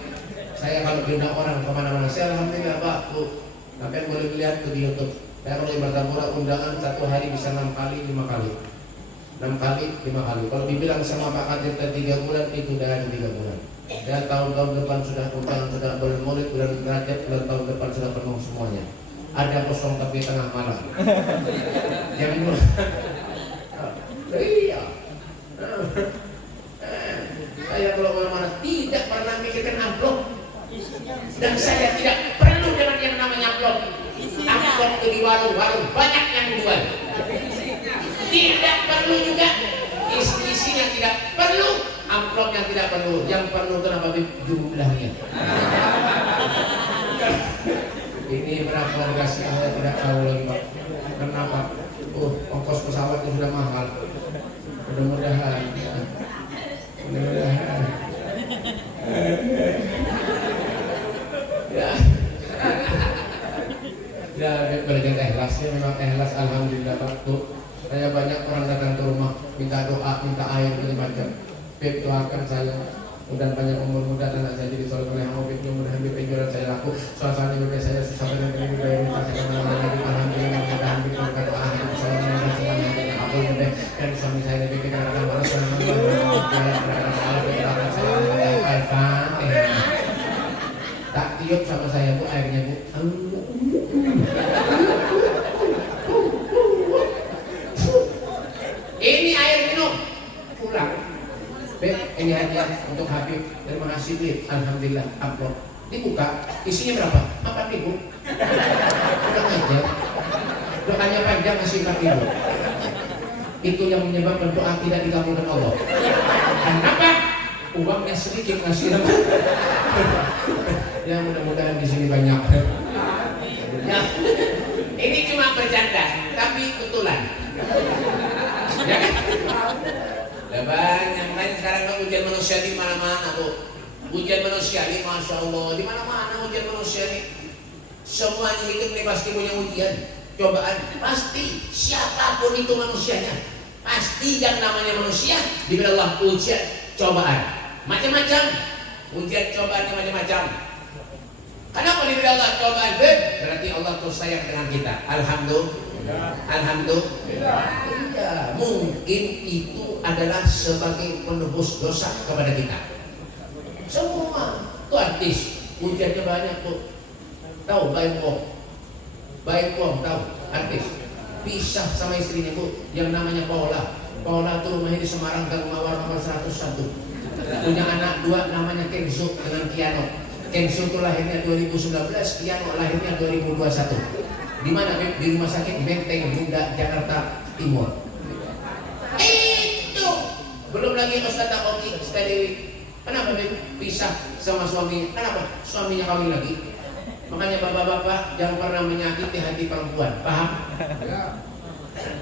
Saya kalau pindah orang kemana-mana, saya alhamdulillah Pak Bu. Kalian boleh lihat tuh di YouTube. Saya kalau di Martapura undangan satu hari bisa 6 kali, 5 kali. 6 kali, 5 kali. Kalau dibilang sama Pak Kadir 3 bulan, itu udah ada 3 bulan. Dan tahun-tahun depan sudah undangan, sudah bermulut, bulan Rajab, bulan tahun depan sudah penuh semuanya. Ada kosong tapi tengah malam. Jangan dulu. Iya. Saya kalau mana-mana tidak pernah mikirkan amplop. Dan saya tidak perlu dengan yang namanya amplop. Amplop itu di warung-warung banyak yang jual. Tidak perlu juga. Isinya tidak perlu. Amplopnya tidak perlu. Yang perlu kenapa jumlahnya? Ini berapa harga saya tidak tahu lagi Pak. Kenapa? Ongkos pesawat itu sudah mahal. Mudah-mudahan. Mudah-mudahan. Ya, belajar ikhlasnya memang ikhlas alhamdulillah Pak. Saya banyak orang datang ke rumah minta doa, minta air macam-macam. Beb doakan saya, mudah banyak umur muda dan anak saya jadi soleh oleh Allah. Beb mudah-mudahan beb penjualan saya laku. Suasana beb saya susah dan ini beb minta saya kemana-mana lagi. Alhamdulillah mudah-mudahan beb berkat doa hidup saya dan semuanya dengan aku beb dan suami saya beb kadang-kadang malas tak tiup sama saya Bu airnya Bu. Ini air minum pulang. Beb, ini hadiah untuk Habib. Terima kasih Beb. Alhamdulillah amplop. Dibuka, isinya berapa? 4.000. Kurang aja. Doanya panjang ngasih 4.000. Itu yang menyebabkan doa tidak dikabulkan Allah. Kenapa? Uangnya sedikit ngasih. Ya mudah-mudahan di sini banyak. Ya, ini cuma bercanda, tapi betulan. Ya kan? Banyak makanya sekarang kan ujian manusia di mana-mana Bu. Ujian manusia ini masya Allah di mana-mana ujian manusia ini. Semuanya hidup ini pasti punya ujian, cobaan. Pasti siapapun itu manusianya, pasti yang namanya manusia diberi Allah ujian, cobaan, macam-macam. Ujian cobaannya macam-macam. Kenapa diberi Allah cobaan? Berarti Allah tuh sayang dengan kita. Alhamdulillah. Alhamdulillah. Ya, mungkin itu adalah sebagai penebus dosa kepada kita. Semua tuh artis, ujiannya banyak tuh. Tahu Baik Wong tahu artis. Pisah sama istrinya Bu, yang namanya Paula. Paula tuh rumahnya di Semarang, Gang Mawar nomor 101. Punya anak 2 namanya Kenzo dengan Kiano. Kenzo tuh lahirnya 2019, Kiano lahirnya 2021. Di mana Di rumah sakit Menteng Bunda Jakarta. Timur. Itu belum lagi Ustaz Oki, Ustaz Dewi. Kenapa Beb pisah sama suaminya? Kenapa? Suaminya kawin lagi. Makanya bapak-bapak jangan pernah menyakiti hati perempuan. Paham?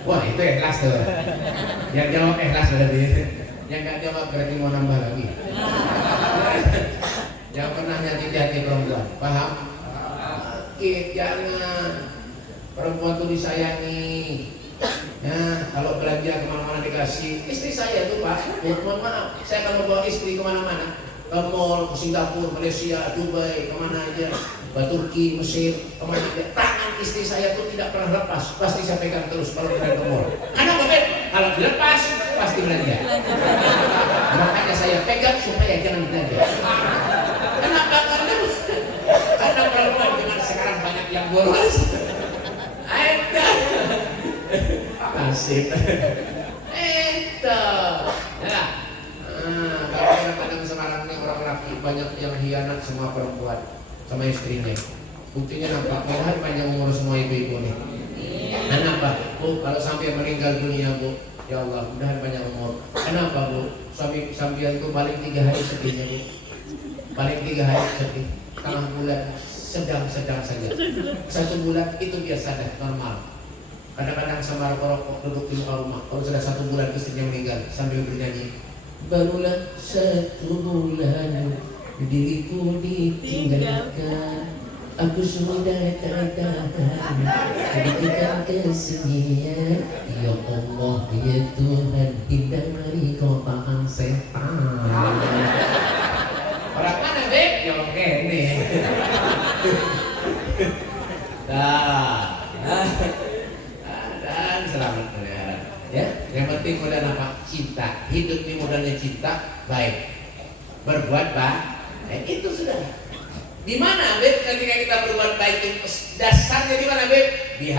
Wah itu ikhlas tuh. Yang jawab ikhlas berarti. Yang nggak jawab berarti mau nambah lagi. Jangan pernah nyakiti hati perempuan. Paham? Jangan. Perempuan tuh disayangi. Ya, kalau belanja kemana-mana dikasih. Istri saya tuh Pak, mohon maaf, saya kalau bawa istri kemana-mana, ke mall, ke Singapura, Malaysia, Dubai, kemana aja, ke Turki, Mesir, kemana aja, tangan istri saya tuh tidak pernah lepas, pasti saya pegang terus kalau berada ke mall. Karena kalau dilepas pasti belanja. Makanya saya pegang supaya jangan belanja. Kenapa? Karena perempuan dengan sekarang banyak yang boros. Ada. Nasib. Itu. Ya. Kalau kadang-kadang sekarang ini orang laki banyak yang hianat semua perempuan sama istrinya. Buktinya nampak malahan panjang umur semua ibu-ibu nih. Kenapa? Bu, kalau sampai meninggal dunia Bu, ya Allah, mudahan panjang umur. Kenapa Bu? Suami sampean itu paling 3 hari sedihnya Bu. Paling 3 hari sedih. Setengah bulan sedang-sedang saja. 1 bulan itu biasa dah, normal. Kadang-kadang sama rokok duduk di muka rumah. Kalau sudah 1 bulan istrinya meninggal sambil bernyanyi, barulah 1 bulan diriku ditinggalkan, aku sudah tak tahan berikan kesedihan. Ya Allah ya Tuhan, hindari kotaan setan. Orang mana Beb? Ya oke nih. Dan selamat melihara. Ya, yang penting modal apa? Cinta. Hidup ini modalnya cinta, baik. Berbuat baik. Itu sudah. Di mana Beb ketika kita berbuat baik itu dasarnya di mana Beb? Di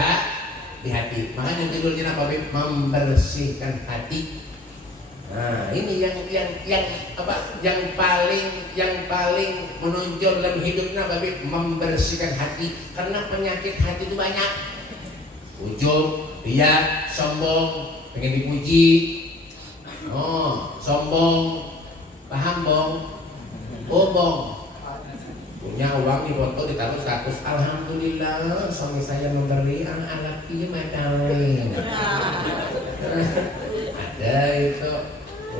hati. Makanya judulnya apa Beb? Membersihkan hati. Nah, ini yang apa? Yang paling menonjol dalam hidupnya apa Beb? Membersihkan hati. Karena penyakit hati itu banyak. Ujub, riya, sombong, pengen dipuji. Oh, sombong. Paham Bong? Oh Bong, punya uang di foto ditaruh status, alhamdulillah suami saya memberi anak-anak darling. Ada itu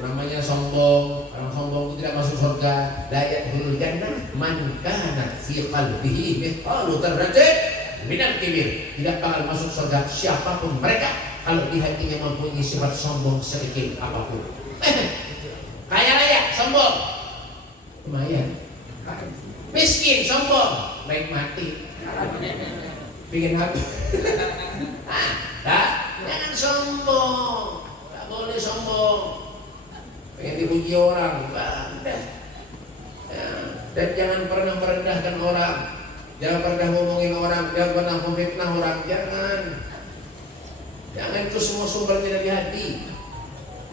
namanya sombong. Orang sombong itu tidak masuk surga. La yadkhulul jannah man kana fi qalbihi mithqalu dzarratin minal kibir. Tidak bakal masuk surga siapapun mereka kalau di hatinya mempunyai sifat sombong sedikit apapun. Kaya raya sombong, lumayan. Miskin sombong, baik mati. Bikin apa? Jangan sombong, tak boleh sombong. Pengen dipuji orang, bangga. Dan jangan pernah merendahkan orang, jangan pernah ngomongin orang, jangan pernah memfitnah orang, jangan. Jangan, itu semua sumbernya dari hati.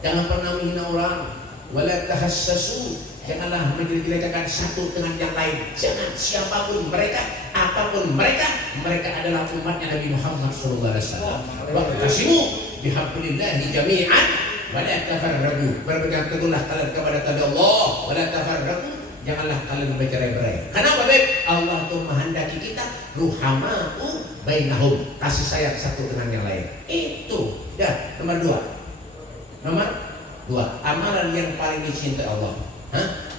Jangan pernah menghina orang. Wala tahassasu, janganlah menjelek-jelekan satu dengan yang lain. Jangan, siapapun mereka, apapun mereka, mereka adalah umatnya Nabi Muhammad SAW. Wa'tasimu bihablillahi jami'an wa la tafarraqu. Berpegang teguhlah kalian kepada tali Allah, wa la tafarraqu, janganlah kalian bercerai-berai. Kenapa Beb? Allah tuh menghendaki kita ruhama'u bainahum, kasih sayang satu dengan yang lain. Itu. Dan nomor 2. Nomor 2, amalan yang paling dicintai Allah.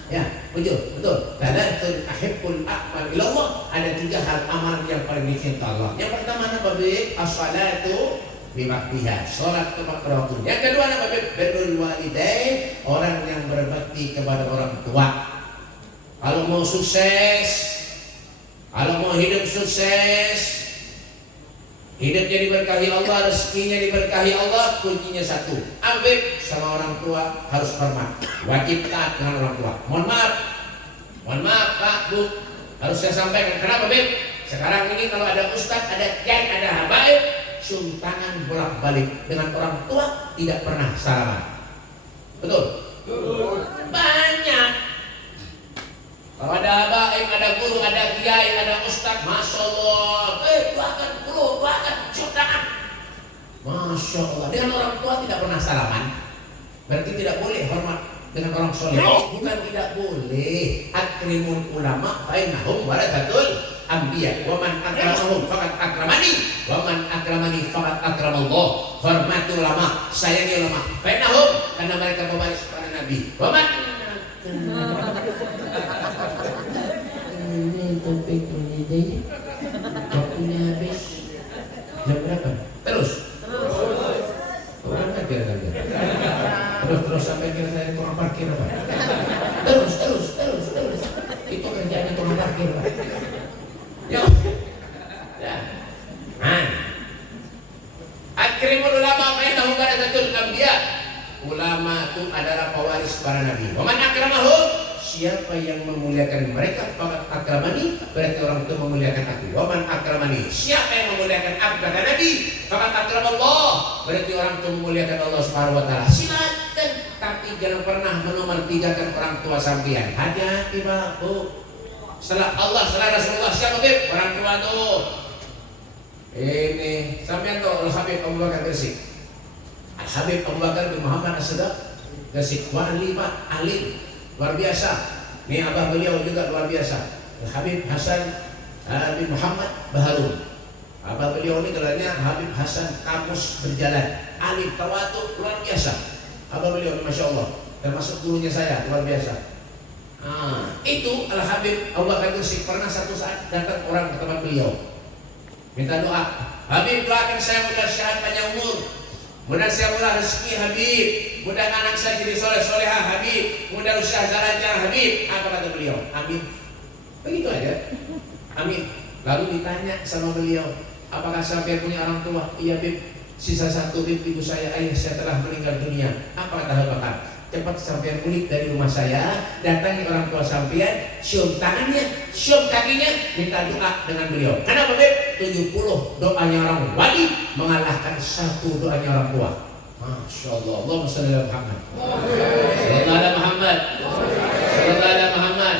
Ya, betul. Tsalatul ahibbul a'mal ila Allah. Ada 3 hal amalan yang paling dicintai Allah. Yang pertama apa Beb? As-salatu biwaqtiha, salat tepat waktu. Yang kedua apa Beb? Birrul walidain, orang yang berbakti kepada orang tua. Kalau mau sukses, kalau mau hidup sukses, hidupnya diberkahi Allah, rezekinya diberkahi Allah, kuncinya satu, Abib sama orang tua harus hormat, wajib taat dengan orang tua. Mohon maaf Pak Bu, harus saya sampaikan. Kenapa Bib? Sekarang ini kalau ada ustadz, ada kiai, ada habaib, cium tangan bolak-balik dengan orang tua, tidak pernah salaman. Betul? Banyak. Kalau ada habaib, ada guru, ada kiai, ada ustadz, masya Allah, doakan dulu, doakan, cium tangan. Masya Allah, dengan salaman, berarti tidak boleh hormat dengan orang soleh. Bukan tidak boleh. Akrimul ulama fa innahum warathatul anbiya. Wa man akramahum faqad akramani, wa man akramani faqad akramallah. Hormati ulama, sayangi ulama. Fa innahum, karena mereka pewaris para nabi. Wa man ini topik ini waktunya habis. Jam berapa? Terus. Berapa kira-kira? Terus sampai kira saya tukang parkir apa? Terus. Itu kerjanya tukang parkir Pak. Yuk. Ya. Akrimul ulama fa innahum warathatul anbiya. Ulama itu adalah pewaris para nabi. Wa man akramahum, siapa yang memuliakan mereka faqad akramani, berarti orang itu memuliakan aku. Wa man akramani, siapa yang memuliakan aku kata Nabi, faqad akramallah, berarti orang itu memuliakan Allah Subhanahu wa taala. Silakan, tapi jangan pernah menomortigakan orang tua sampean. Hati-hati Pak, Bu. Setelah Allah, setelah Rasulullah, siapa Bib? Orang tua tuh. Ini sampean tuh Al-Habib Abu Bakar Gresik. Al-Habib Abu Bakar bin Muhammad As-Sadaq Gresik, wali Pak, alim luar biasa. Ini abah beliau juga luar biasa, Habib Hasan bin Muhammad Baharun. Abah beliau ini gelarnya Habib Hasan Kamus Berjalan, alim tawatu luar biasa. Abah beliau ini Masya Allah, termasuk gurunya saya, luar biasa. Itu Al Habib Abu Bakar Gresik pernah satu saat datang orang ke tempat beliau, minta doa. Habib, doakan saya mudah sehat panjang umur, mudah saya murah rezeki Habib, mudah anak saya jadi soleh-solehah Habib, mudah usaha lancar Habib. Apa kata beliau? Amin. Begitu aja. Amin. Lalu ditanya sama beliau, apakah sampai punya orang tua? Iya Bib, sisa satu Bib, ibu saya, ayah saya telah meninggal dunia. Apa kata Abu Bakar? Cepat sampean ulik dari rumah saya, datangi orang tua sampean, cium tangannya, cium kakinya, minta doa dengan beliau. Kenapa Bib? 70 doanya orang wali mengalahkan satu doanya orang tua. Masya Allah. Allahumma shalli ala Muhammad. Sallallahu ala Muhammad. Sallallahu ala Muhammad.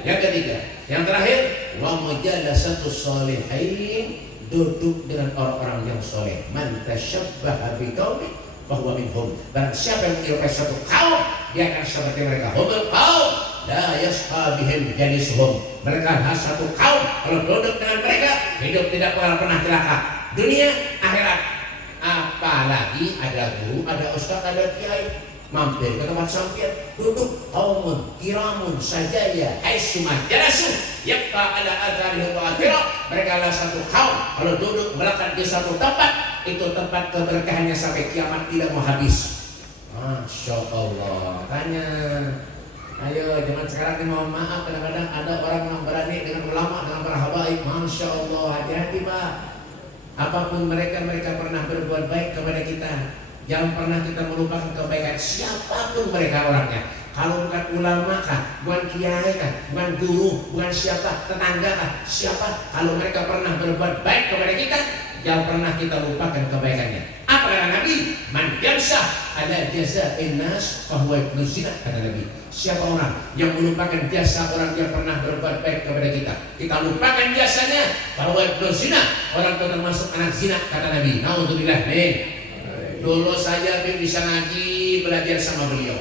Yang ketiga, yang terakhir, wa mujalasatu sholihin, duduk dengan orang-orang yang soleh. Man tashabbaha biqaumin bahwa minhum, dan siapa yang menyerupai suatu kaum, dia akan seperti mereka. Humul kaum la yasqa bihim jalisuhum, mereka adalah satu kaum, kalau duduk dengan mereka hidup tidak pernah celaka dunia akhirat. Apalagi ada guru, ada ustaz, ada kiai mampir ke tempat sampean, duduk qaumun kiramun sajaya haitsuma jalasu yabqa ala atharihim wa akhirah, mereka adalah satu kaum, kalau duduk melekat di satu tempat, itu tempat keberkahannya sampai kiamat tidak mau habis. Masya Allah. Tanya, ayo zaman sekarang ini mohon maaf, kadang-kadang ada orang yang berani dengan ulama, dengan para habaib. Masya Allah, hati-hati Pak. Apapun mereka pernah berbuat baik kepada kita. Jangan pernah kita melupakan kebaikan siapapun mereka orangnya. Kalau bukan ulama kah, bukan kiai kah, bukan guru, bukan siapa, tetangga kah, siapa, kalau mereka pernah berbuat baik kepada kita, jangan pernah kita lupakan kebaikannya. Apa kata Nabi? Man yamsah ala jaza'in nas fahuwa ibnu zina, kata Nabi. Siapa orang yang melupakan jasa orang yang pernah berbuat baik kepada kita, kita lupakan jasanya, fahuwa ibnu zina, orang itu termasuk anak zina, kata Nabi. Naudzubillah min. Dulu saya bisa ngaji, belajar sama beliau.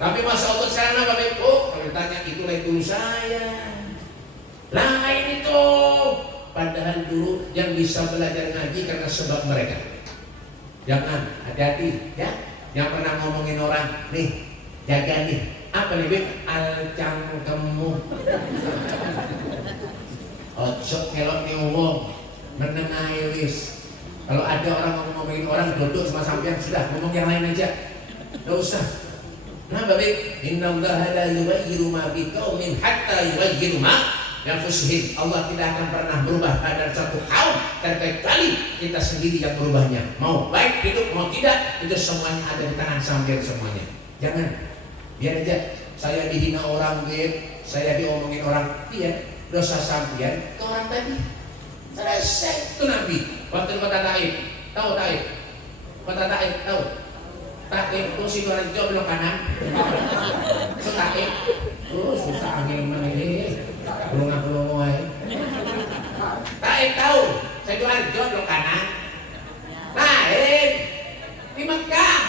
Tapi masa Allah sekarang apa Beb? Oh, kalau ditanya itulah dulu saya. Lain itu. Padahal dulu yang bisa belajar ngaji karena sebab mereka. Jangan, hati-hati ya. Yang pernah ngomongin orang, nih, jaga nih. Apa nih Beb? Alcangkemmu. Ojo ngelok nih wong, menengahi wis. Kalau ada orang ngomongin orang, duduk sama sampean, sudah ngomong yang lain aja. Enggak usah. Kenapa Beb? Innallaha la yughayyiru ma biqaumin hatta yughayyiru ma nafsuhum. Allah tidak akan pernah berubah keadaan satu kaum kecuali kita sendiri yang berubahnya. Mau baik hidup, mau tidak, itu semuanya ada di tangan sampean semuanya. Jangan biar aja saya dihina orang, Beb, saya diomongin orang, iya, dosa sampean ke orang tadi. Selesai. Itu Nabi waktu kota Taif. Tahu Taif? Kota Taif, tahu? Taif itu Sidoarjo belok kanan. Itu Taif. Terus susah angin mana ini? Belum mulai. Taif tahu? Sidoarjo belok kanan. Taif. Mekah.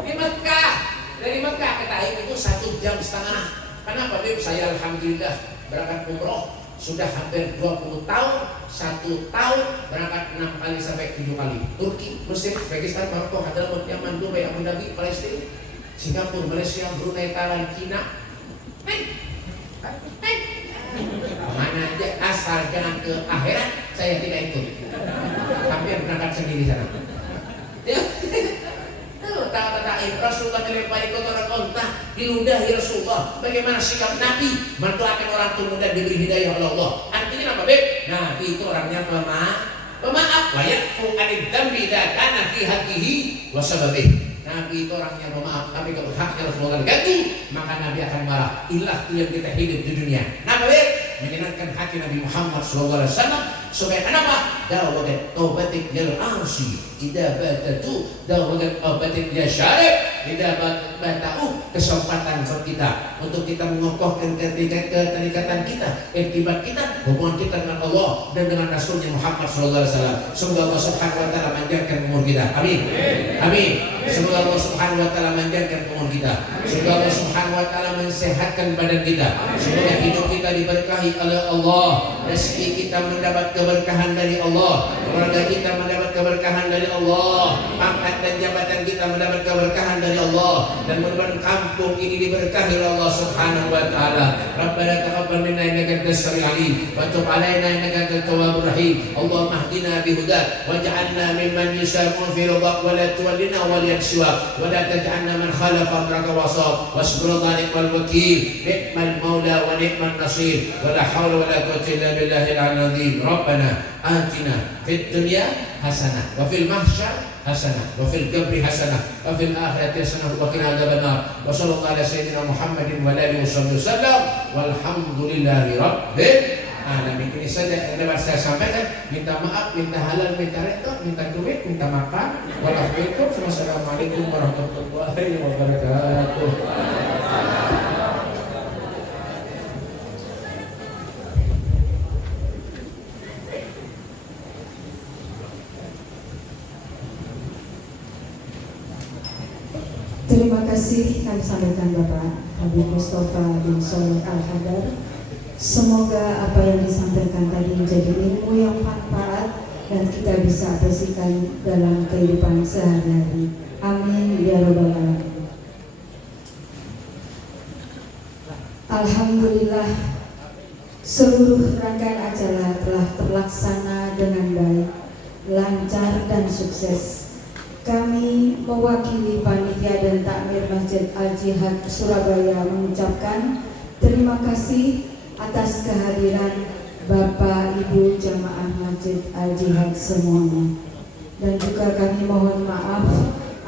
Di Mekah. Dari Mekah ke Taif itu 1,5 jam. Kenapa Beb? Saya alhamdulillah berangkat umroh sudah hampir 20 tahun. 1 tahun berangkat 6 kali sampai 7 kali. Turki, Mesir, Uzbekistan, Maroko, Hadramaut, Yaman, Dubai, Abu Dhabi, Palestina, Singapura, Malaysia, Brunei, Thailand, China. Mana aja asal jangan ke akhirat saya tidak ikut. Hampir berangkat sendiri sana. Tahu Rasulullah dilempari kotoran unta, diludahi Rasulullah. Bagaimana sikap Nabi mendoakan orang tua dan diberi hidayah oleh Allah. Artinya apa, Beb? Nabi itu orangnya pemaaf. Wa yafu anid dzambi idza kana fi haqqihi wa sababih. Nabi itu orangnya pemaaf, tapi kalau haknya Rasulullah ganti, maka Nabi akan marah. Inilah yang kita hidup di dunia. Kenapa, Beb? Menyenangkan hati Nabi Muhammad SAW supaya kenapa? Dawagat taubatik yal arsi idza batatu dawagat taubatik ya syarib idza batau. Kesempatan buat kita untuk kita mengokohkan keterikatan kita, irtibat kita, hubungan kita dengan Allah dan dengan Rasulnya Muhammad SAW. Semoga Allah Subhanahu Wa Taala manjangkan umur kita. Amin. Amin. Semoga Allah Subhanahu Wa Taala manjangkan umur kita. Semoga Allah Subhanahu Wa Taala mensehatkan badan kita. Semoga hidup kita diberkahi oleh Allah, rezeki kita mendapat keberkahan dari Allah, keluarga kita mendapat keberkahan dari Allah, pangkat dan jabatan kita mendapat keberkahan dari Allah, dan mudah-mudahan kampung ini diberkahi oleh Allah Subhanahu Wa Taala. Rabbana taqabbal minna innaka antas samiul alim wa tub alaina innaka antat tawwabur rahim. Allahumma hdina bihudak waj'alna mimman yusamu fi ridhak wa la tuwallina waliyan siwak wa la taj'alna man khalafa amraka wa sawab wasbirna ni'mal wakil ni'mal maula wa ni'man nasir wa la hawla wa la quwwata illa billahil azim. Rabbana atina fid dunya hasanah wa fil mahsyar hasanah wa fil qabri hasanah wa fil akhirati hasanah wa qina adzabannar. Wa sallallahu ala sayyidina Muhammadin wa alihi wasallam walhamdulillahi rabbil alamin. Ini saja yang dapat saya sampaikan. Minta maaf, minta halal, minta redha, minta duit, minta makan. Wassalamualaikum warahmatullahi wabarakatuh. Terima kasih kami sampaikan Bapak Habib Mustafa bin Shalih Al-Hadar. Semoga apa yang disampaikan tadi menjadi ilmu yang manfaat dan kita bisa aplikasikan dalam kehidupan sehari-hari. Amin ya rabbal alamin. Alhamdulillah, seluruh rangkaian acara telah terlaksana dengan baik, lancar dan sukses. Kami mewakili panitia dan takmir Masjid Al-Jihad Surabaya mengucapkan terima kasih atas kehadiran Bapak Ibu jamaah Masjid Al-Jihad semuanya. Dan juga kami mohon maaf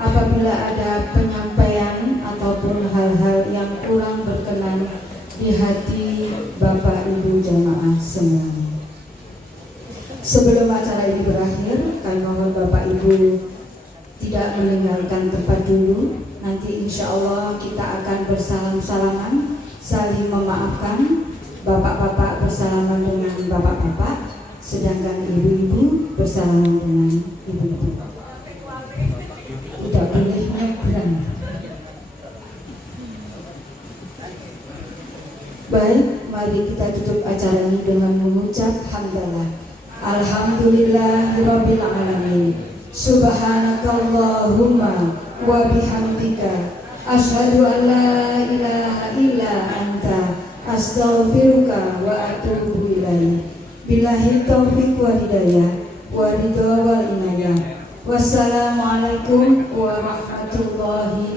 apabila ada penyampaian ataupun hal-hal yang kurang berkenan di hati Bapak Ibu jamaah semuanya. Sebelum acara ini berakhir, kami mohon Bapak Ibu tidak meninggalkan tempat dulu. Nanti insya Allah kita akan bersalam-salaman, saling memaafkan. Bapak-bapak bersalaman dengan bapak-bapak, sedangkan ibu-ibu bersalaman dengan ibu-ibu. Tidak boleh nyebrang. Baik, mari kita tutup acara ini dengan mengucap hamdalah. Alhamdulillahirabbil alamin. Subhanakallahumma wa bihamdika asyhadu an la ilaha illa anta astaghfiruka wa atubu ilaik. Billahi taufiq wa hidayah wa ridha wal inayah. Wassalamualaikum warahmatullahi